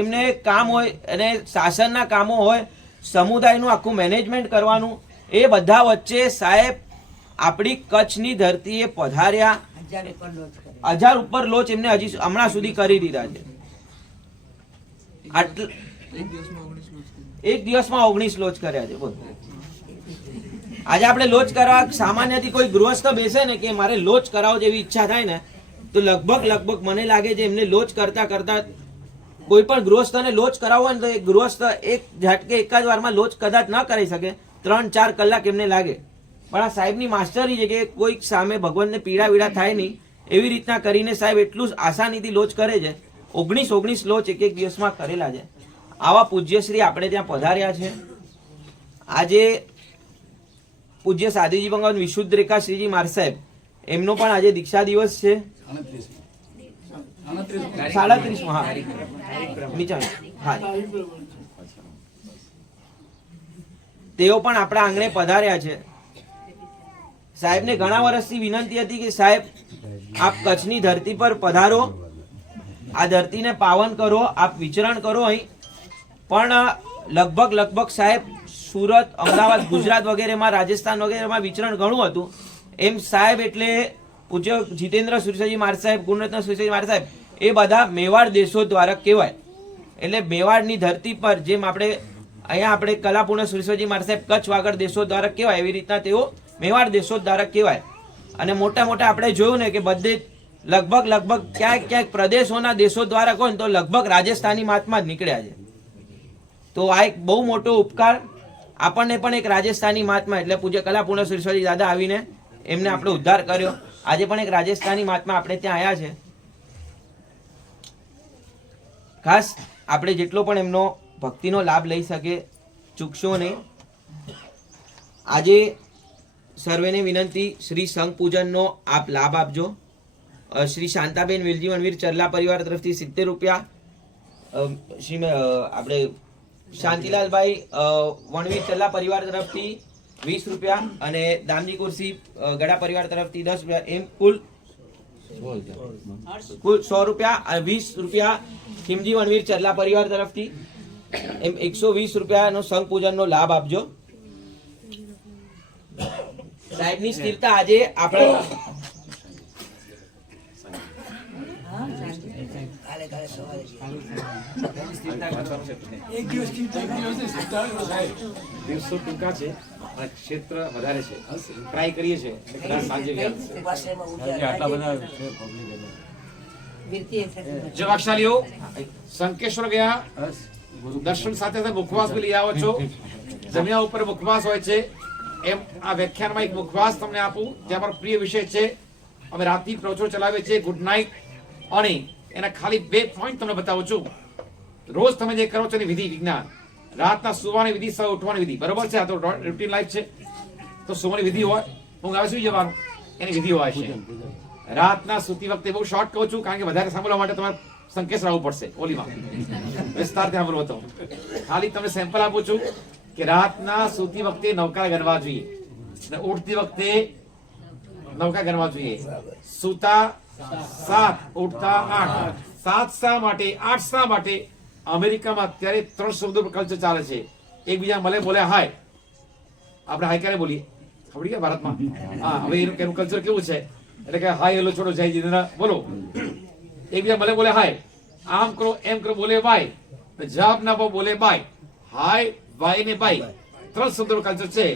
એમને કામ હોય, અને શાસનના કામો હોય, સમુદાયનું આખું મેનેજમેન્ટ કરવાનું, એ બધા વચ્ચે સાહેબ આપણી કચ્છની ધરતીએ પધાર્યા. 1000 ઉપર લોચ એમને હજી હમણાં સુધી કરી દીધા છે. એક દિવસમાં 19 લોચ કર્યા છે. બોલો, આજે આપણે લોચ કરવા સામાન્યથી કોઈ ગૃહસ્થ બેસે ને કે મારે લોચ કરાવો જેવી ઈચ્છા થાય ને, તો લગભગ મને લાગે છે એમને લોચ કરતા કોઈ પણ ગૃહસ્થને લોચ કરાવવો ને તો એ ગૃહસ્થ એક ઝાટકે એક જ વારમાં લોચ કદાચ ન કરી શકે, 3-4 કલાક એમને લાગે. પણ આ સાહેબની માસ્ટરી છે કે કોઈ સામે ભગવાનને પીડા વીડા થાય નહીં એવી રીતના કરીને સાહેબ એટલું આસાનીથી લોચ કરે છે. 19 લોચ એક દિવસમાં કરેલા છે. આવા પૂજ્યશ્રી આપણે ત્યાં પધાર્યા છે. આજે પૂજ્ય સાધુજી ભગવાન વિશુદ્ધ રેખા શ્રીજી માર સાહેબ, એમનો પણ આજે દીક્ષા દિવસ છે. 37માં, હા. તેઓ પણ આપણા આંગણે પધાર્યા છે. સાહેબને ઘણા વર્ષથી વિનંતી હતી કે સાહેબ આપ કચ્છની ધરતી પર પધારો, આ ધરતીને પાવન કરો, આપ વિચરણ કરો અહીં. પણ લગભગ સાહેબ સુરત, અમદાવાદ, ગુજરાત વગેરેમાં, રાજસ્થાન વગેરેમાં વિચરણ ઘણું હતું. એમ સાહેબ એટલે પૂજ્ય જીતેન્દ્ર સુરસજી માર સાહેબ, ગુણરત્ન સુરસજી માર સાહેબ, એ બધા મેવાડ દેશો દ્વારા કહેવાય. એટલે મેવાડની ધરતી પર જેમ અહીંયા આપણે કલાપૂર્ણ સુરસજી માર સાહેબ કચ્છ વાગડ દેશો દ્વારા કહેવાય, એવી રીતના તેઓ મેવાડ દેશો દ્વારા કહેવાય. અને મોટા આપણે જોયું ને કે બધે લગભગ ક્યાંક પ્રદેશોના દેશો દ્વારા કહો ને તો લગભગ રાજસ્થાની મહાત્મા જ નીકળ્યા છે. તો આ એક બહુ મોટો ઉપકાર. આપણને પણ એક રાજસ્થાની મહાત્મા એટલે પૂજ્ય કલાપૂર્ણ સુરસજી દાદા આવીને એમને આપણે ઉદ્ધાર કર્યો. આજે પણ એક રાજસ્થાની મહાત્મા આપણે ત્યાં આવ્યા છે. ખાસ આપણે જેટલો પણ એમનો ભક્તિનો લાભ લઈ શકે ચૂકશો નહીં. આજે સર્વેને વિનંતી, શ્રી સંઘ પૂજનનો આપ લાભ આપજો. શ્રી શાંતાબેન વિલજી વણવીર ચરલા પરિવાર તરફથી 70 રૂપિયા, શ્રી આપણે શાંતિલાલભાઈ વણવીર ચરલા પરિવાર તરફથી 20 રૂપિયા, અને દામજી કુર્સી ગડા પરિવાર તરફથી 10 રૂપિયા, એમ કુલ કુલ 100 રૂપિયા, 20 રૂપિયા ખીમજી વણવીર ચરલા પરિવાર તરફથી, એમ 120 રૂપિયાનો સંઘ પૂજનનો લાભ આપજો. સાહેબની સ્થિરતા આજે આપણા દિવસો ટૂંકા છે અને ક્ષેત્ર વધારે છે. ટ્રાય કરીએ છીએ કે કદાચ સાંજે જવાક્ષાલીઓ સંકેશ્વર ગયા, દર્શન સાથે સાથે મુખવાસ બી લઈ આવો છો. જમ્યા ઉપર મુખવાસ હોય છે, એમ આ વ્યાખ્યાનમાં એક મુખવાસ તમને આપું જે અમારો પ્રિય વિષય છે. અમે રાતથી પ્રવચનો ચલાવીએ છીએ, ગુડ નાઇટ, અને એના ખાલી 2 પોઈન્ટ તમને બતાવું છું. રોજ તમે જે કરો છો એની વિધિ વિજ્ઞાન, રાતના સુવાની વિધિ, સવારે ઉઠવાની વિધિ, બરોબર છે? આ તો રૂટીન લાઈફ છે. તો સુવાની વિધિ હોય, ઊંઘ આવે સુઈ જવાનું, એની વિધિ હોય છે. રાતના સૂતી વખતે બહુ શોર્ટ કહું છું કારણ કે વધારે સાંભળવા માટે તમારે સંકેશ આવવું પડશે, ઓલીમાં વિસ્તારથી સાંભળવો તો. ખાલી તમને સેમ્પલ આપું છું કે રાતના સૂતી વખતે નવકાર ગણવા જોઈએ અને ઉઠતી વખતે નવકાર ગણવા જોઈએ. સૂતા 7, ઉઠતા 8. 7 શા માટે, 8 શા માટે? અમેરિકામાં અત્યારે 3 શબ્દો પર કલ્ચર ચાલે છે. એકબીજા મળે બોલે હાય, આપણે હાય ક્યારે બોલીએ ખબર કે ભારતમાં? હા, હવે એનું કલ્ચર કેવું છે એટલે કે હાય હેલો છોડો જય જીનેન્દ્ર બોલો. એકબીજા મળે બોલે હાય, આમ કરો એમ કરો બોલે બાય, જવાબ ના આપો બોલે બાય. હાય, બાય ને બાય 3 શબ્દો કલ્ચર છે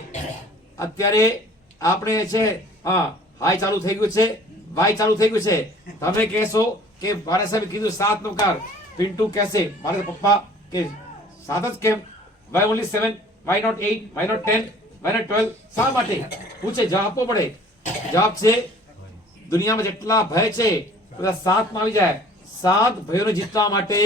અત્યારે. આપણે છે હા હાય ચાલુ થઈ ગયું છે, વાય ચાલુ થઈ ગયું છે. તમે કહેશો કે મારા સાહેબ કીધું 7 નો કાર, પિન્ટુ કહેશે મારા પપ્પા કે 7 જ કેમ, why only 7, why not 8, why not 10, why not 12? શા માટે પૂછે? જવાબ આપવો પડે. જવાબ છે દુનિયામાં જેટલા ભય છે બધા 7 માં આવી જાય. 7 ભયોને જીતવા માટે,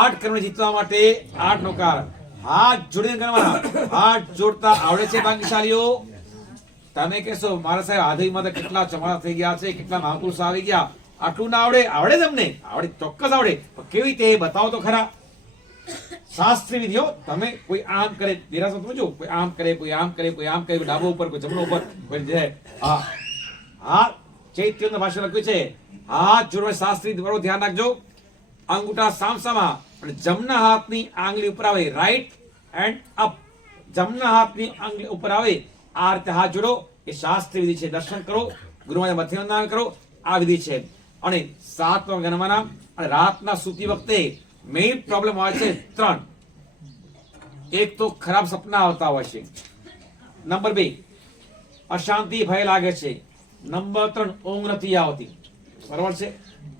8 કર્મને જીતવા માટે 8 નો કાર. હાથ જોડીને કરવાના. હાથ જોડતા આવડે છે ભાગ્યશાળીઓ? તમે કહેશો મારા સાહેબ આધીમાં તો કેટલા ચમાડા થઈ ગયા છે, કેટલા મહાપુરુષો આવી ગયા, આટલું ના આવડે? આવડે તમને, આવડે, ચોક્કસ આવડે. પણ કેવી રીતે બતાવો તો ખરા. શાસ્ત્રીય વિધિઓ, તમે કોઈ આમ કરે, દેરાસર તમે જો કોઈ આમ કરે, કોઈ આમ કરે, કોઈ આમ કરે, કોઈ ડાબો ઉપર, કોઈ જમણો ઉપર, કોઈ જાય. હા, ચૈત્યનું ભાષણ લખ્યું છે હાથ જોડવા શાસ્ત્રી બરોબર ધ્યાન રાખજો. અંગૂઠા સામસામા અને જમણા હાથની આંગળી ઉપર આવે, રાઈટ હેન્ડ અપ. જમણા હાથની આંગળી ઉપર આવે, આ રીતે હાથ જોડો. એ શાસ્ત્રીય વિધિ છે. દર્શન કરો, ગુરુમાને મધ્ય વંદન કરો, આ વિધિ છે. અને 7 ગણવાના. અને રાતના સૂતી વખતે મેઇન પ્રોબ્લેમ હોય છે 3. એક તો ખરાબ સપના આવતા હોય છે. નંબર 2 અશાંતિ ભય લાગે છે. નંબર 3 ઊંઘ નથી આવતી. બરાબર છે?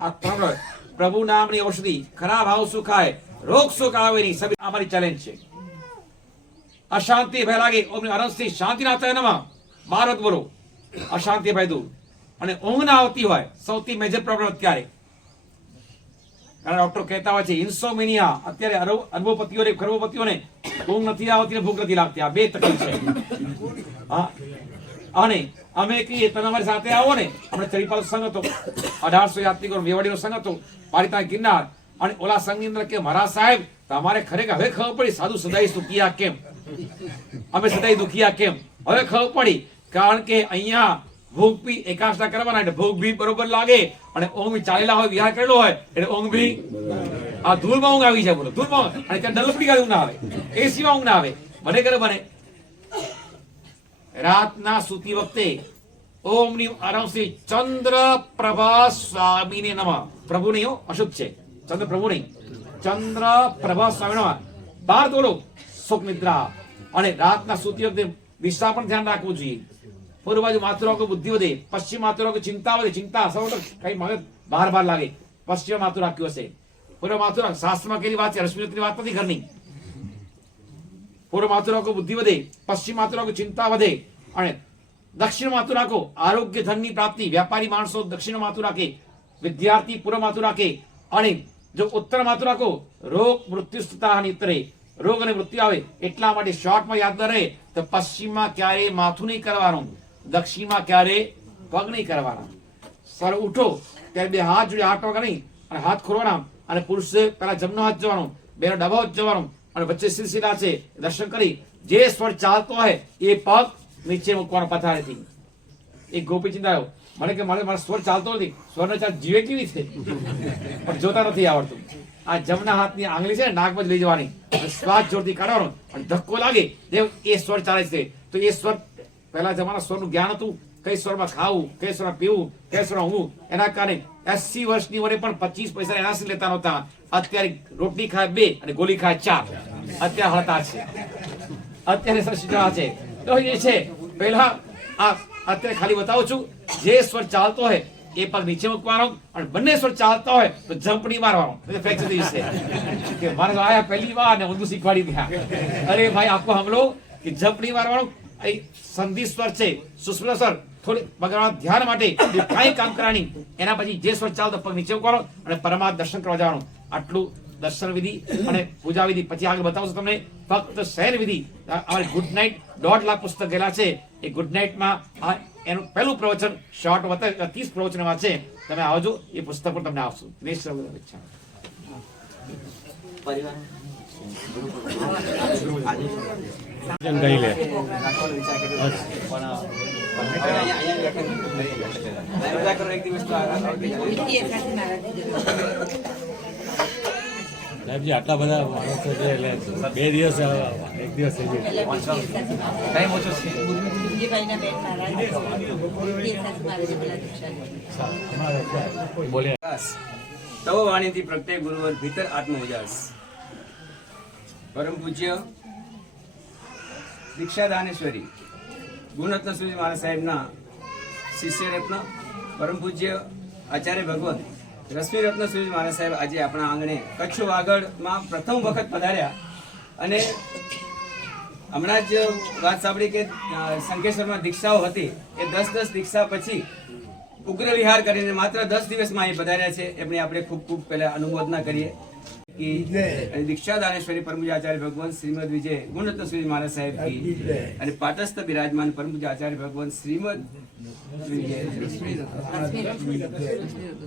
આ 3 પ્રભુ નામની ઔષધિ. ખરાબ ભાવ સુખાય, રોગ સુખ આવે નહીં. સભી અમારી ચેલેન્જ છે. અશાંતિ ભય લાગે, ઓમ અરસથી શાંતિનાથાય નમઃ 12 બોલો. અશાંતિ ભય દૂર. અને ઊંઘ ના આવતી હોય, સૌથી મેજર પ્રોબ્લેમ અત્યારે. કારણ ડોક્ટર કહેતા હોય છે ઇન્સોમિનિયા. અત્યારે અરબોપતિઓને, ખરબોપતિઓને ઊંઘ નથી આવતી, ભૂખ નથી લાગતી. આ 2 તકલીફ છે. હા, અને અમે કહીએ તમે અમારી સાથે આવો ને. આપણે ચરીપાલ સંઘ હતો, 1800 યાત્રિકો મેવાડીનો સંઘ હતો, પારિતા ગિરનાર. અને ઓલા સંઘની અંદર કે મહારાજ સાહેબ તમારે ખરેખર હવે ખબર પડી સાધુ સદાય દુખિયા કેમ, અમે સદાય દુખિયા કેમ. હવે ખબર પડી કારણ કે અહીંયા ભોગ બી એકાંશના કરવાના એટલે ભોગ બી બરોબર લાગે, અને ઊંઘ બી ચાલેલા હોય, વિહાર કરેલો હોય એટલે ઊંઘ બી આ ધૂળમાં ઊંઘ આવી જાય. બોલો ધૂળમાં. અને ત્યાં ડલપડી ગાડી ઊંઘ ના આવે, એસીમાં ઊંઘ ના આવે. બને કરે બને. રાતના સૂતી વખતે ઓમ ની આરામથી ચંદ્ર પ્રભા સ્વામીને નમઃ. પ્રભુ નહીં, અશુભ છે. ચંદ્ર પ્રભુ નહીં, ચંદ્ર પ્રભા સ્વામી નમઃ. 12 બોલો. સુખ નિદ્રા. અને રાતના સૂતી વખતે દિશા પણ ધ્યાન રાખવું જોઈએ. પૂર્વ બાજુ માથું રાખો, બુદ્ધિ વધે. પશ્ચિમ માથું રાખો, ચિંતા વધે. ચિંતા સૌ કઈ મગજ બહાર લાગે. પશ્ચિમ માથું રાખ્યું હશે. પૂર્વ માથું રાખ. શાસ્ત્રમાં કેવી વાત છે, રશ્મિની વાત નથી ઘરની. પૂર્વ માથું રાખો, બુદ્ધિ વધે. પશ્ચિમ માથું રાખો, ચિંતા વધે. અને દક્ષિણ માથું રાખો, આરોગ્ય ધનની પ્રાપ્તિ. વ્યાપારી માણસો દક્ષિણ માથું રાખે, વિદ્યાર્થી પૂર્વ માથું રાખે. અને જો ઉત્તર માથું રાખો, રોગ મૃત્યુ સ્થિતા નિતરે. રોગ અને મૃત્યુ આવે. એટલા માટે શોર્ટમાં યાદ ન રહે તો પશ્ચિમમાં ક્યારે માથું નહીં કરવાનું, દક્ષિણમાં ક્યારે પગ નહીં કરવાના. સર ઉઠો ત્યારે 2 હાથ જોડે 8 વાગ્યા નહીં, અને હાથ ખોલવાના. અને પુરુષે પહેલા જમણો હાથ જવાનો, બેનો ડાબો હાથ જવાનો, અને વચ્ચે સિલસિલા છે. દર્શન કરી જે સ્વર ચાલતો હોય એ પગ નીચે મૂકવાનો પથારીથી. એક ગોપી ચિંતા આવ્યો મને કે મારો સ્વર ચાલતો નથી, સ્વરનો ચાલ જીવે કેવી છે, પણ જોતા નથી આવડતું. આ જમણા હાથની આંગળી છે ને નાક પર લઈ જવાની, અને શ્વાસ જોરથી કાઢવાનો, અને ધક્કો લાગે એ સ્વર ચાલે છે. તો એ સ્વર પહેલા જમાના સ્વરનું જ્ઞાન હતું, કઈ સ્વરમાં ખાવું, કઈ સ્વરમાં પીવું, કઈ સ્વરમાં ઊંઘવું. એના કારણે 80 વર્ષની વડે પણ 25 પૈસા એનાથી લેતા નહોતા. અત્યારે રોટલી ખાય 2 અને ગોળી ખાય 4. અત્યારે હળતા છે, અત્યારે સૃષ્ટિ છે. તો એ છે પહેલા આ અત્યારે ખાલી બતાવું છું, જે સ્વર ચાલતો હોય એ પગ નીચે મૂકવાનો, અને બંને સ્વર ચાલતા હોય તો જમ્પ નહીં મારવાનો, ફ્રેક્ચર થઈ જશે. કે મારે તો આયા પહેલી વાર ને ઊંધું શીખવાડી દીધા. અરે ભાઈ આપકો હમલો કે જમ્પ નહીં મારવાનો. સંધિ સ્વર છે, સુસ્વર સ્વર થોડી બગાડવા ધ્યાન માટે કાંઈ કામ કરવાની. એના પછી જે સ્વર ચાલતો પગ નીચે મૂકવાનો અને પરમાત્મા દર્શન કરવા જવાનું. આટલું દર્શન વિધિ અને પૂજા વિધિ. પછી આગળ બતાવશું તમને ફક્ત શયન વિધિ. અમારી ગુડ નાઇટ 1.5 લાખ પુસ્તક ગયેલા છે. એ ગુડ નાઇટમાં એનું પહેલું પ્રવચન શોર્ટ 30 પ્રવચનમાં છે. તમે આવજો, એ પુસ્તક પણ તમને આપશું. સાહેબજી આટલા બધા માણસો છે એટલે 2 દિવસ 1 દિવસ થઈ ગયો. ટાઈમ ઓછો છે. બોલે તવ વાણીથી પ્રત્યેક ગુરુવર ભીતર આત્મ ઉજાસ. પરમ પૂજ્ય દીક્ષા દાનેશ્વરી ગુણરત્ન સુજી મહારાજ સાહેબના શિષ્ય રત્ન પરમ પૂજ્ય આચાર્ય ભગવંત રશ્મિ રત્ન સુજી મહારાજ સાહેબ આજે આપણા આંગણે કચ્છ વાગડમાં પ્રથમ વખત પધાર્યા. અને હમણાં જ વાત સાંભળી કે શંખેશ્વરમાં દીક્ષાઓ હતી, એ 10 દીક્ષા પછી ઉગ્ર વિહાર કરીને માત્ર 10 દિવસમાં અહીં પધાર્યા છે. એમની આપણે ખૂબ ખૂબ પહેલા અનુમોદના કરીએ કે દીક્ષા દાનેશ્વરી પરમ પૂજ્ય આચાર્ય ભગવાન શ્રીમદ વિજય ગુણરત્ન સુજી મહારાજ સાહેબ કી, અને પાટસ્થ બિરાજમાન પરમ પૂજ્ય આચાર્ય ભગવાન શ્રીમદ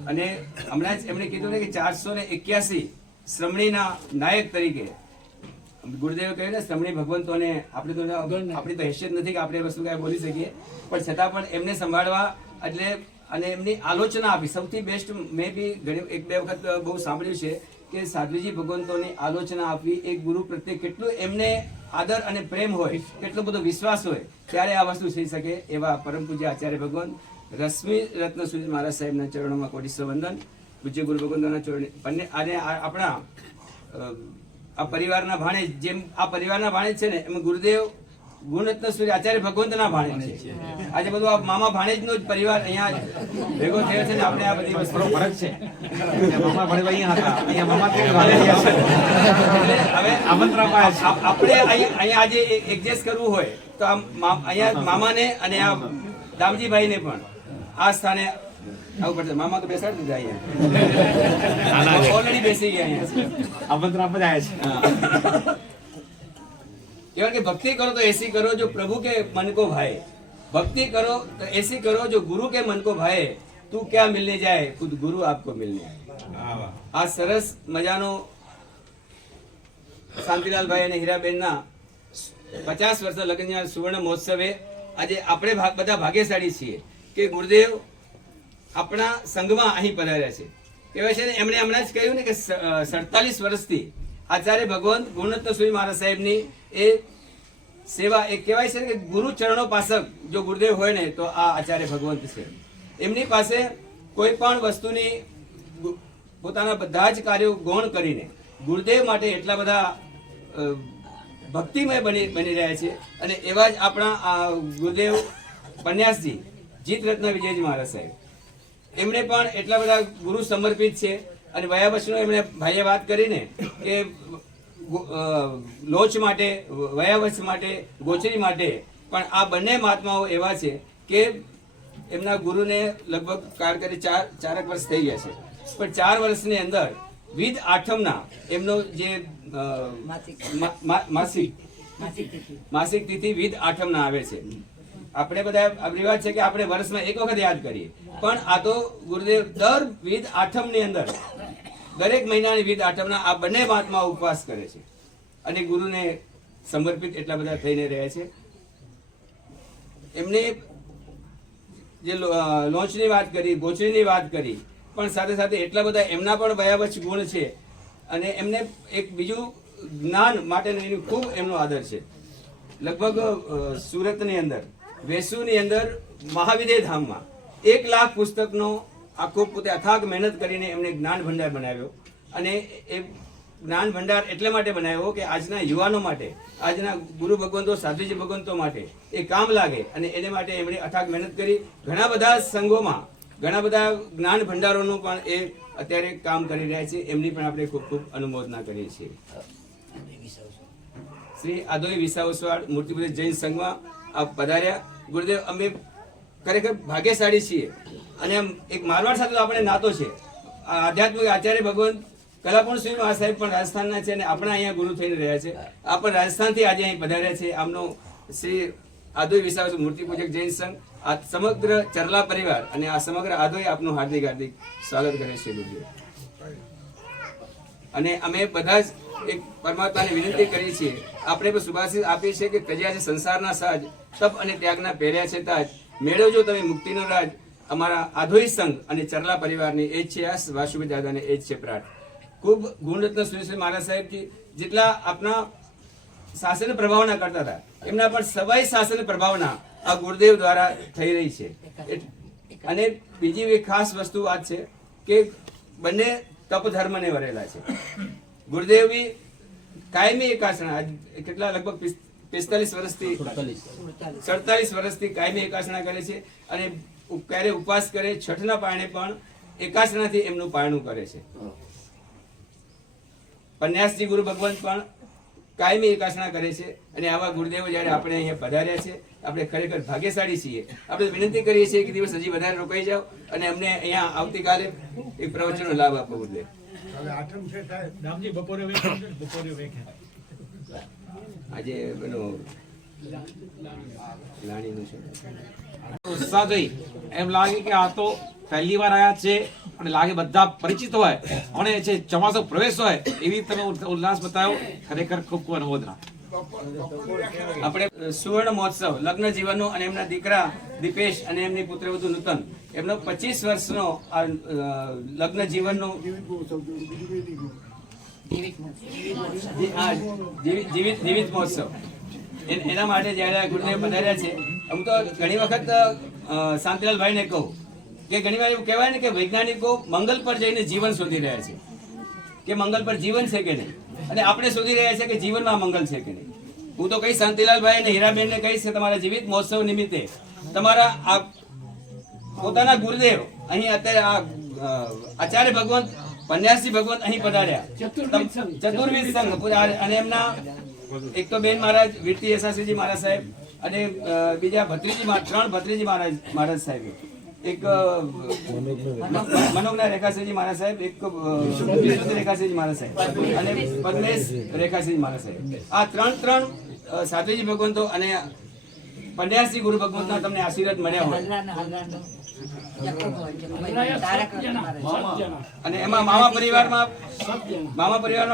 અને હમણાં જ એમણે કીધું ને કે 481 શ્રમણીના નાયક તરીકે ગુરુદેવે કહ્યું ને, શ્રમણી ભગવંતોને આપણી તો હેસિયત નથી કે આપણે વસ્તુ કાંઈ બોલી શકીએ, પણ છતાં પણ એમને સંભાળવા એટલે અને એમની આલોચના આપી. સૌથી બેસ્ટ મેં બી ઘણી 1-2 વખત બહુ સાંભળ્યું છે કે સાધ્વીજી ભગવંતોની આલોચના આપવી, એક ગુરુ પ્રત્યે કેટલું એમને આદર અને પ્રેમ હોય, કેટલો બધો વિશ્વાસ હોય, ત્યારે આ વસ્તુ થઈ શકે. એવા પરમ પૂજ્ય આચાર્ય ભગવાન રશ્મિ રત્ન સુજી મહારાજ સાહેબના ચરણોમાં કોટીશ્વર વંદન. પૂજ્ય ગુરુ ભગવંતોના ચરણ. અને આપણા આ પરિવારના ભાણેજ, જેમ આ પરિવારના ભાણેજ છે ને, એમ ગુરુદેવ ગુણરત્ન સૂર્ય આચાર્ય ભગવંતના ભાણેજ છે. આજે બધું આ મામા ભાણેજનો જ પરિવાર અહીંયા ભેગો થયો છે ને. આપણે આ બધી વસ્તુનો ફરક છે. મામા ભાણેજ અહીંયા હતા, અહીંયા મામા તે ભાણેજ છે. હવે આમંત્રણ આપણે અહીંયા આજે એડજસ્ટ કરવું હોય તો અહીંયા મામાને અને આ દામજીભાઈને પણ આ સ્થાને આવું પડશે. મામા તો બેસાડી દીધા અહીંયા, ઓલરેડી બેસી ગયા અહીંયા. આમંત્રણ આપવા જ આવ્યા છે. केवल कि भक्ति करो तो ऐसी करो जो प्रभु के मन को भाए, भक्ति करो तो ऐसी करो जो गुरु के मन को भाए, तू क्या मिलने जाए खुद गुरु आपको मिलने आए. આ સરસ મજાનો શાંતિલાલભાઈ અને હીરાબેનના 50 વર્ષ લગ્નના સુવર્ણ મહોત્સવે આજે આપણે બધા ભાગ્યશાળી છીએ કે ગુરુદેવ આપણા સંઘમાં અહીં પધાર્યા છે. કહેવાય છે ને, એમણે હમણાં જ કહ્યું ને કે 47 વર્ષથી આચાર્ય ભગવંત ગુણરત્ન સુરી મહારાજ સાહેબની એ સેવા, એ કહેવાય છે ને કે ગુરુ ચરણો પાસક જો ગુરુદેવ હોય ને તો આ આચાર્ય ભગવંત છે. એમની પાસે કોઈ પણ વસ્તુની પોતાના બધા જ કાર્યો ગૌણ કરીને ગુરુદેવ માટે એટલા બધા ભક્તિમય બની રહ્યા છે. અને એવા જ આપણા આ ગુરુદેવ પન્યાસજી જીત રત્ન વિજયજી મહારાજ સાહેબ, એમણે પણ એટલા બધા ગુરુ સમર્પિત છે. અને વયાવચનો એમણે ભાઈએ વાત કરીને કે લોચ માટે, વયાવચ માટે, ગોચરી માટે પણ આ બંને મહાત્માઓ એવા છે કે એમના ગુરુને લગભગ કાર્ય કરી 4 વર્ષ થઈ ગયા છે. પણ 4 વર્ષની અંદર વિધ આઠમના એમનો જે માસિક તિથિ વિધ આઠમના આવે છે. આપણે બધા રિવાજ છે કે આપણે વર્ષમાં એક વખત યાદ કરીએ, પણ આ તો ગુરુદેવ દર વિધ આઠમની અંદર, દરેક મહિનાની વિધ આઠમના આ બંને મહાત્મા ઉપવાસ કરે છે અને ગુરુને સમર્પિત એટલા બધા થઈને રહ્યા છે. એમને જે લોંચની વાત કરી, ગોચરીની વાત કરી, પણ સાથે સાથે એટલા બધા એમના પણ ભયાવહ ગુણ છે અને એમને એક બીજું જ્ઞાન માટેનો એનું ખૂબ એમનો આદર છે. લગભગ સુરતની અંદર, વેસુની અંદર, મહાવિદ્ય ધામમાં 1 લાખ પુસ્તકનો આખો પોતે અથાગ મહેનત કરીને એમને જ્ઞાન ભંડાર બનાવ્યો. અને એ જ્ઞાન ભંડાર એટલા માટે બનાવ્યો કે આજના યુવાનો માટે, આજના ગુરુ ભગવંતો, સાધુજી ભગવંતો માટે એ કામ લાગે અને એને માટે એમણે અથાગ મહેનત કરી. ઘણા બધા સંઘોમાં ઘણા બધા જ્ઞાન ભંડારોનું પણ એ અત્યારે કામ કરી રહ્યા છે. એમની પણ આપણે ખૂબ ખૂબ અનુમોદના કરીએ છીએ. શ્રી આદોઈ વિસાવસવાડ મૂર્તિપૂજક જૈન સંઘમાં આપ પધાર્યા. ગુરુદેવ, અમે ખરેખર ભાગ્યશાળી છીએ અને એક મારવાડ સાથે તો આપણે નાતો છે. આધ્યાત્મિક આચાર્ય ભગવાન કલાપુણ શ્રી મહાસાહેબ પણ રાજસ્થાનના છે અને આપણા અહીંયા ગુરુ થઈને રહ્યા છે. આ પણ રાજસ્થાનથી આજે અહીં પધાર્યા છે. આમનો શ્રી આદોઈ વિસાવસવાડ મૂર્તિપૂજક જૈન સંઘ, આ સમગ્ર ચરલા પરિવાર અને આ સમગ્ર આદોઈ આપનું હાર્દિક હાર્દિક સ્વાગત કરે છે ગુરુદેવ. અને અમે બધા જ એક પરમાત્માને વિનંતી કરીએ છીએ, આપણે પણ સુભાષિત આપીએ છીએ કે ત્યજ્યા છે સંસારના સાજ, તપ અને ત્યાગના પહેર્યા છે તાજ, મેળવજો તમે મુક્તિનો રાજ. અમારા આધોઈ સંઘ અને ચરલા પરિવારની એ જ છે આસ, વાસુભાઈ દાદાને એ જ છે પ્રાટ. ખૂબ ગુણરત્ન સુરેશ મહારાજ સાહેબજી જેટલા આપણા શાસન પ્રભાવના કરતા હતા, એમના પણ સવાઈ શાસન પ્રભાવના આ ગુરુદેવ દ્વારા થઈ રહી છે. અને બીજી એક ખાસ વસ્તુ વાત છે કે બંને તપ ધર્મને વરેલા છે. ગુરુદેવ બી કાયમી એકાસણા, કેટલા લગભગ 45 વર્ષથી 47 વર્ષથી કાયમી એકાસણા કરે છે અને ક્યારે ઉપવાસ કરે, છઠના પારણે પણ એકાસણાથી એમનું પારણું કરે છે. પન્યાસજી ગુરુ ભગવંત પણ કાયમી એકાસણા કરે છે અને આવા ગુરુદેવો જ્યારે આપણે અહીંયા પધાર્યા છે, આપણે ખરેખર ભાગ્યશાળી છીએ. આપણે વિનંતી કરીએ છીએ કે દિવસ હજી વધારે રોકાઈ જાઓ અને અમને અહીંયા આવતીકાલે એક પ્રવચનનો લાભ આપો ગુરુદેવ. આજે પેલું લાણીનું છે. ઉત્સાહ જોઈ એમ લાગે કે આ તો પહેલી વાર આયા છે અને લાગે બધા પરિચિત હોય અને છે ચોમાસો પ્રવેશ હોય એવી તમે ઉલ્લાસ બતાવ્યો. ખરેખર ખૂબ ખૂબ અનુમોદના. આપણે સુવર્ણ મહોત્સવ લગ્ન જીવનનો અને એમના દીકરા દીપેશ અને એમની પુત્રવધુ નૂતન એમનો 25 વર્ષનો આ લગ્ન જીવનનો જીવિત મહોત્સવ, એના માટે જયારે ગુરુદેવ પધાર્યા છે. હું તો ઘણી વખત શાંતિલાલભાઈને કહું કે ઘણી વાર એવું કહેવાય ને કે વૈજ્ઞાનિકો મંગલ પર જઈને જીવન શોધી રહ્યા છે કે મંગલ પર જીવન છે કે નહીં, અને આપણે શોધી રહ્યા છે કે જીવનમાં મંગલ છે કે નહીં. હું તો કહીશ શાંતિલાલભાઈ અને હીરાબેનને કહીશ કે તમારા જીવિત મહોત્સવ નિમિત્તે તમારા આ પોતાના ગુરુદેવ અહીં અત્યારે આ આચાર્ય ભગવંત પન્યાસજી ભગવંત અહીં પધાર્યા, ચતુર્વિધ સંઘ અને એમના એક તો બેન મહારાજ વીરતી યશાશ્રીજી મહારાજ સાહેબ અને બીજા ભત્રીજી 3 ભત્રીજી મહારાજ સાહેબ, એક મનોજ્ઞા રેખાશ્રીજી મહારાજ સાહેબ, એક વિશુદ્ધ રેખાશ્રીજી મહારાજ સાહેબ અને પદ્મેશ રેખાશ્રીજી મહારાજ સાહેબ. આ 3 સાધુજી ભગવંતો અને પન્યાસજી ગુરુ ભગવંતના તમને આશીર્વાદ મળ્યા હોય. અને એમાં મામા પરિવારમાં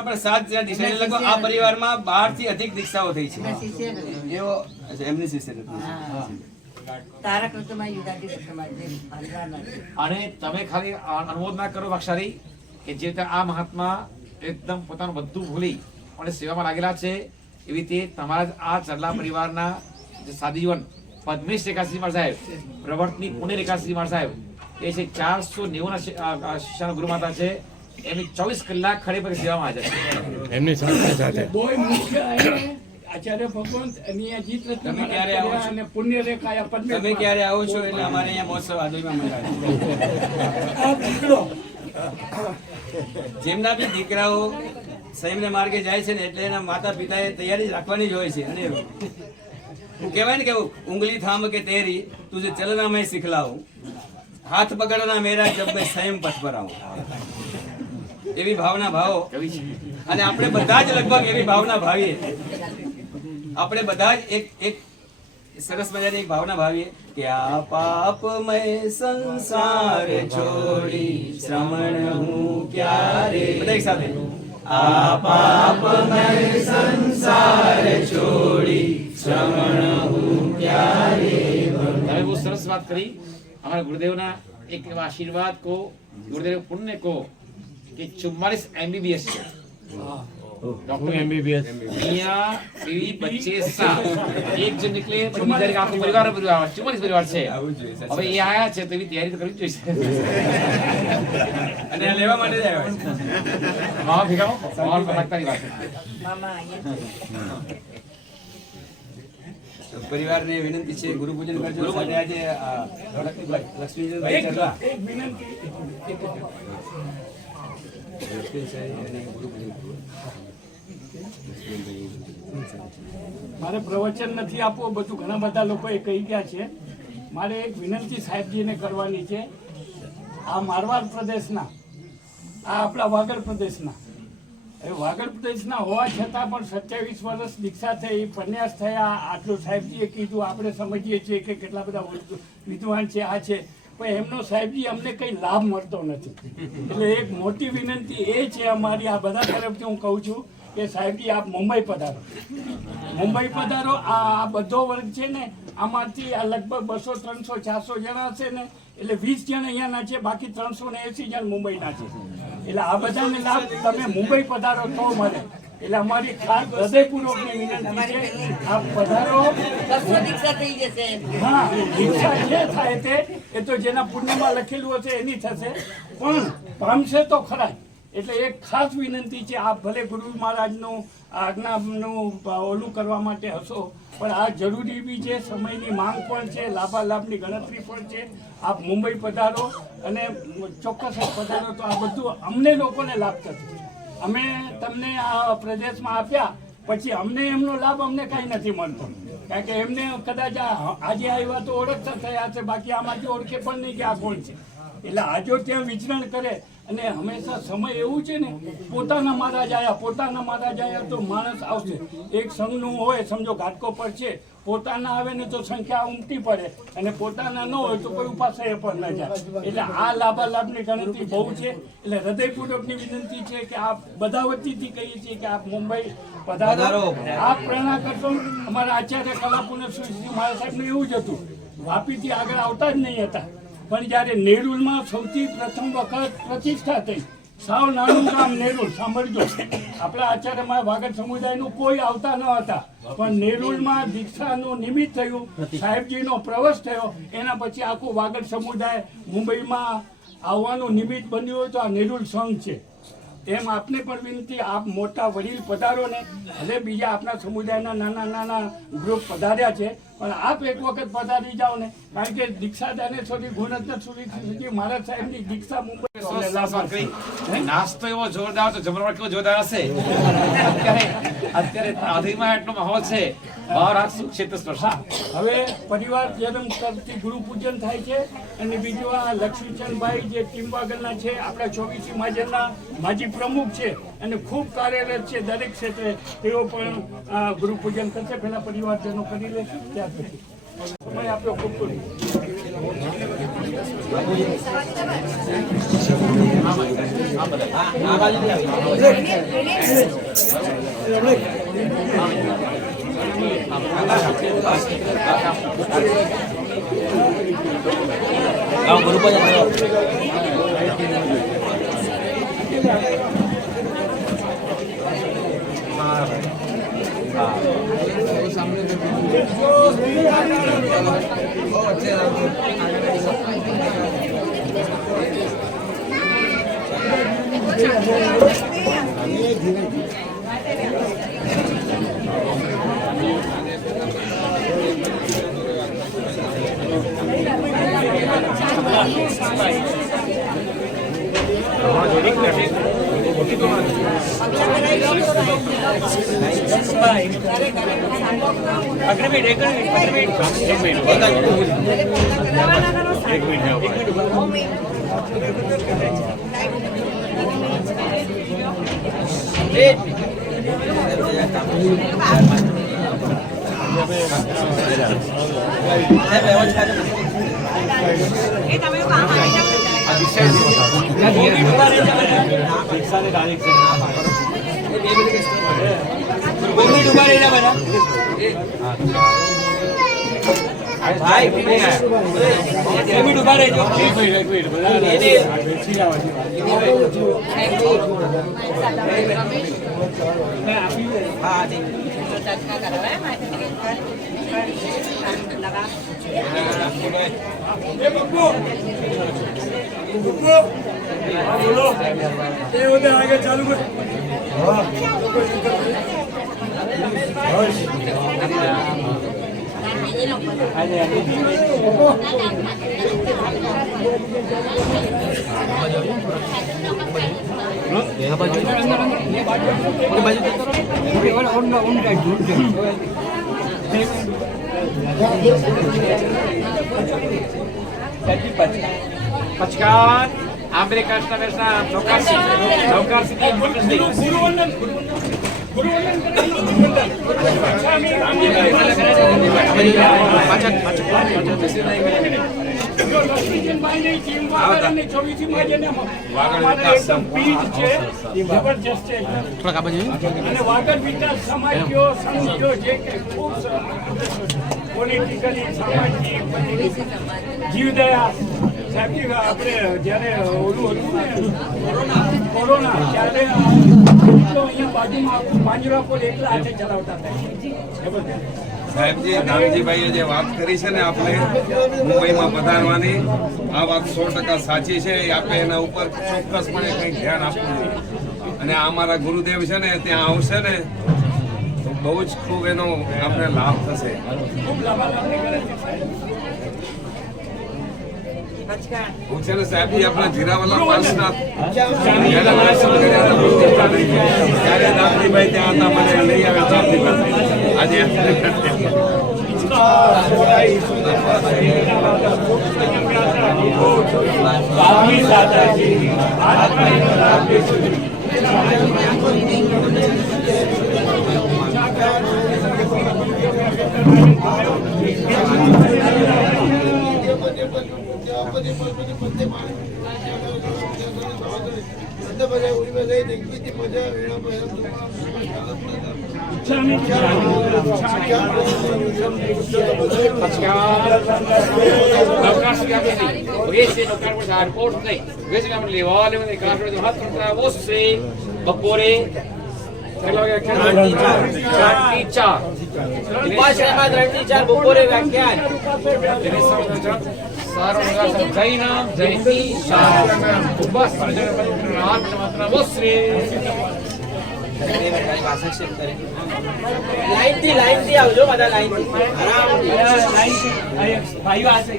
પણ 7 જણા દીક્ષા, લગભગ આ પરિવારમાં 12 થી અધિક દીક્ષાઓ થઈ છે. એવો એમની શિષ્ય અને તમે ખાલી અનુમોદના કરો વાક્ષારી કે જે રીતે આ મહાત્મા એકદમ પોતાનું બધું ભૂલી અને સેવામાં લાગેલા છે, એવી રીતે તમારા આ ચરલા પરિવારના જે સાદીજીવન પદ્મેશ રેખાશ્રી મહારાજ સાહેબ, પ્રવર્તની પુણે રેખાશ્રી મહારાજ સાહેબ, એ છે 490 શિષ્યના ગુરુ માતા છે. એમની 24 કલાક ખડે પગે સેવામાં હાજર છે. એમની સાથે આચાર્ય ભગવંત અને જીત તમે ક્યારે આવો છો? અને પુણ્ય રેખા તમે ક્યારે આવો છો એટલે અમારે અહીંયા મહોત્સવ આદોઈમાં મંગાવે. જેમના બી દીકરાઓ સંયમને માર્ગે જાય છે ને એટલે એના માતા પિતાએ તૈયારી રાખવાની જ હોય છે. અને કહેવાય ને કે ઉંગલી થામ કે તેરી તુझे चलना मैं सिखलाऊं, हाथ पकड़ना मेरा जब मैं संयम पथ पर आऊं. એવી ભાવના ભાવો અને આપણે બધા જ લગભગ એવી ભાવના ભાવીએ. આપણે બધા જ એક સરસ મજાની એક ભાવના ભાવીએ કે આ પાપમય સંસાર છોડી શ્રમણ હું ક્યારે, બધા એક સાથે આ પાપમય સંસાર છોડી શ્રમણ હું ક્યારે. તમે બહુ સરસ વાત કરી हमारे गुरुदेव ना एक एवा आशीर्वाद को गुरुदेव पुण्य को कि 44 MBBS છે डॉक्टर MBBS અહીંયા એવી 25 સાલ એક જણ નીકળે પછી બીજા એક આખો પરિવાર 44 પરિવાર છે હવે એ આયા છે તો એવી તૈયારી તો કરવી જ જોઈશે અને આ લેવા માટે જ આવ્યા છે. હા ભેગા માહોલ બનાવતાની વાત છે પરિવારને વિનંતી છે ગુરુ પૂજન કરજો. સાથે આજે લક્ષ્મીભાઈ ચરલા એક વિનંતી લક્ષ્મીભાઈ અને ગુરુ પૂજન કરવું. મારે પ્રવચન નથી આપવું, બધું ઘણા બધા લોકોએ કહી ગયા છે. મારે એક વિનંતી સાહેબજીને કરવાની છે. આ મારવાડ પ્રદેશના, આ આપણા વાગડ પ્રદેશના, એ વાગડ પ્રદેશના હોવા છતાં પણ 27 વર્ષ દીક્ષા થઈ, પન્યાસ થયા, આટલું સાહેબજીએ કીધું, આપણે સમજીએ છીએ કે કેટલા બધા વિદ્વાન છે, આ છે, પણ એમનો સાહેબજી અમને કંઈ લાભ મળતો નથી. એટલે એક મોટી વિનંતી એ છે અમારી આ બધા તરફથી હું કહું છું કે સાહેબજી આપ મુંબઈ પધારો, મુંબઈ પધારો. આ બધો વર્ગ છે ને, આમાંથી આ લગભગ 200, 300, 400 જણા હશે ને, એટલે 20 જણ અહીંયાના છે, બાકી 380 જણ મુંબઈના છે. એટલે આ બધાને લાભ તમે મુંબઈ પધારો તો મળે. એટલે અમારી ખાસ હૃદયપૂર્વકની વિનંતી છે, આપ પધારો. હા, દીક્ષા જે થાય તે એ તો જેના પુણ્યમાં લખેલું હશે એની થશે, પણ પામશે તો ખરા જ. એટલે એક ખાસ વિનંતી છે, આપ ભલે ગુરુ મહારાજનું આજ્ઞાનું ઓલું કરવા માટે હશો, પણ આ જરૂરી બી છે, સમયની માંગ પણ છે, લાભાલાભની ગણતરી પણ છે. આપ મુંબઈ પધારો અને ચોક્કસ પધારો તો આ બધું અમને લોકોને લાભ થશે. અમે તમને આ પ્રદેશમાં આપ્યા પછી અમને એમનો લાભ અમને કાંઈ નથી મળતો, કારણ કે એમને કદાચ આજે આવ્યા તો ઓળખતા થયા છે, બાકી આમાંથી ઓળખે પણ નહીં કે આ કોણ છે. એટલે આજો ત્યાં વિચરણ કરે અને હંમેશા સમય એવું છે ને, પોતાના મહારાજ આયા તો માણસ આવશે. એક સંઘનું હોય, સમજો ઘાટકો પર છે, પોતાના આવે ને તો સંખ્યા ઉમટી પડે, અને પોતાના ન હોય તો કોઈ ઉપાસે પણ ન જાય. એટલે આ લાભાલાભની ગણતરી બહુ છે. એટલે હૃદયપૂર્વકની વિનંતી છે કે આપ બધા વતીથી કહીએ છીએ કે આપ મુંબઈ પધારો. આપ પ્રેરણા કરશો. અમારા આચાર્ય કલાપુને શ્રી મહારાજ સાહેબનું એવું જ હતું, વાપીથી આગળ આવતા જ નહીં હતા, પણ જ્યારે નેરુલમાં સૌથી પ્રથમ વખત પ્રતિષ્ઠા થઈ, સાવ નાનું ગામ નેરુલ, સાંભળજો, આપણા આચાર્યમાં વાગડ સમુદાયનું કોઈ આવતા ન હતા, પણ નેરુલમાં દીક્ષાનું નિમિત્ત થયું, સાહેબજીનો પ્રવેશ થયો, એના પછી આખું વાગડ સમુદાય મુંબઈમાં આવવાનું નિમિત્ત બન્યું હોય તો આ નેરુલ સંઘ છે. એમ આપને પણ વિનંતી, આપ મોટા વડીલ પધારો ને, ભલે બીજા આપણા સમુદાયના નાના નાના ગ્રુપ પધાર્યા છે, પણ આપ એક વખત પધારી જાઓ ને, કારણ કે દીક્ષાદાને સુધી ગુણરત્ન સુધી મહારાજ સાહેબની દીક્ષા મુંબઈ. નાસ્તો એવો જોરદાર, તો જમણવાર કેવો જોરદાર હશે. અત્યારે આધીમાં એટલો માહોલ છે, બહાર આ ક્ષેત્ર સ્પર્શ. હવે પરિવાર જન્મ તરફથી ગુરુ પૂજન થાય છે, અને બીજું આ લક્ષ્મીચંદભાઈ જે ટીમ વાગડના છે, આપણા 24 મહાજનના માજી પ્રમુખ છે અને ખૂબ કાર્યરત છે દરેક ક્ષેત્રે, તેઓ પણ ગુરુ પૂજન કરશે. પહેલા પરિવારજનો કરી લેશે, ત્યાર પછી સમય આપ્યો ખૂબ ખૂબ. ભાઈ એક મિનિટ બધા બેસી જાઓ. હા પચકાન આંબરે કૃષ્ણ કૃષ્ણ નૌકાર સિદ્ધિ જબરજસ્ત છે અને વાગડ વિકાસ સમાજ કયો સંઘ કયો જે કે ખૂબ પોલિટિકલી સામાજિક જીવદયા સાહેબ આપણે જ્યારે ઓલું હતું ને કોરોના ત્યારે અહીંયા બાજુમાં આખું પાંજરાપોળ એકલા હાથે ચલાવતા હતા. સાહેબજી નામજીભાઈએ જે વાત કરી છે ને આપણે મુંબઈમાં પધારવાની આ વાત 100% સાચી છે. એ આપણે એના ઉપર ચોક્કસપણે કંઈક ધ્યાન આપવું જોઈએ. અને આ અમારા ગુરુદેવ છે ને ત્યાં આવશે ને તો બહુ જ ખૂબ એનો આપણે લાભ થશે. હું છે ને સાહેબજી આપણા જીરાવાલા પાંચના ત્યારે નામજીભાઈ ત્યાં હતા, મને લઈ આવે ચારથી પાસે આજે બપોરે બપોરે વ્યાખ્યાન લાઈન થી આવજો બધા લાઈન ભાઈઓ આ છે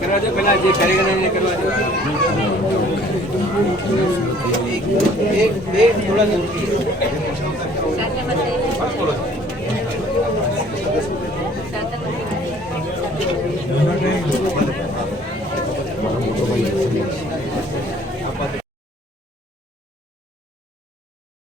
કરવા દો, પેલા જે કારીગર એને કરવા દો. બે થોડા દૂરથી Thank you.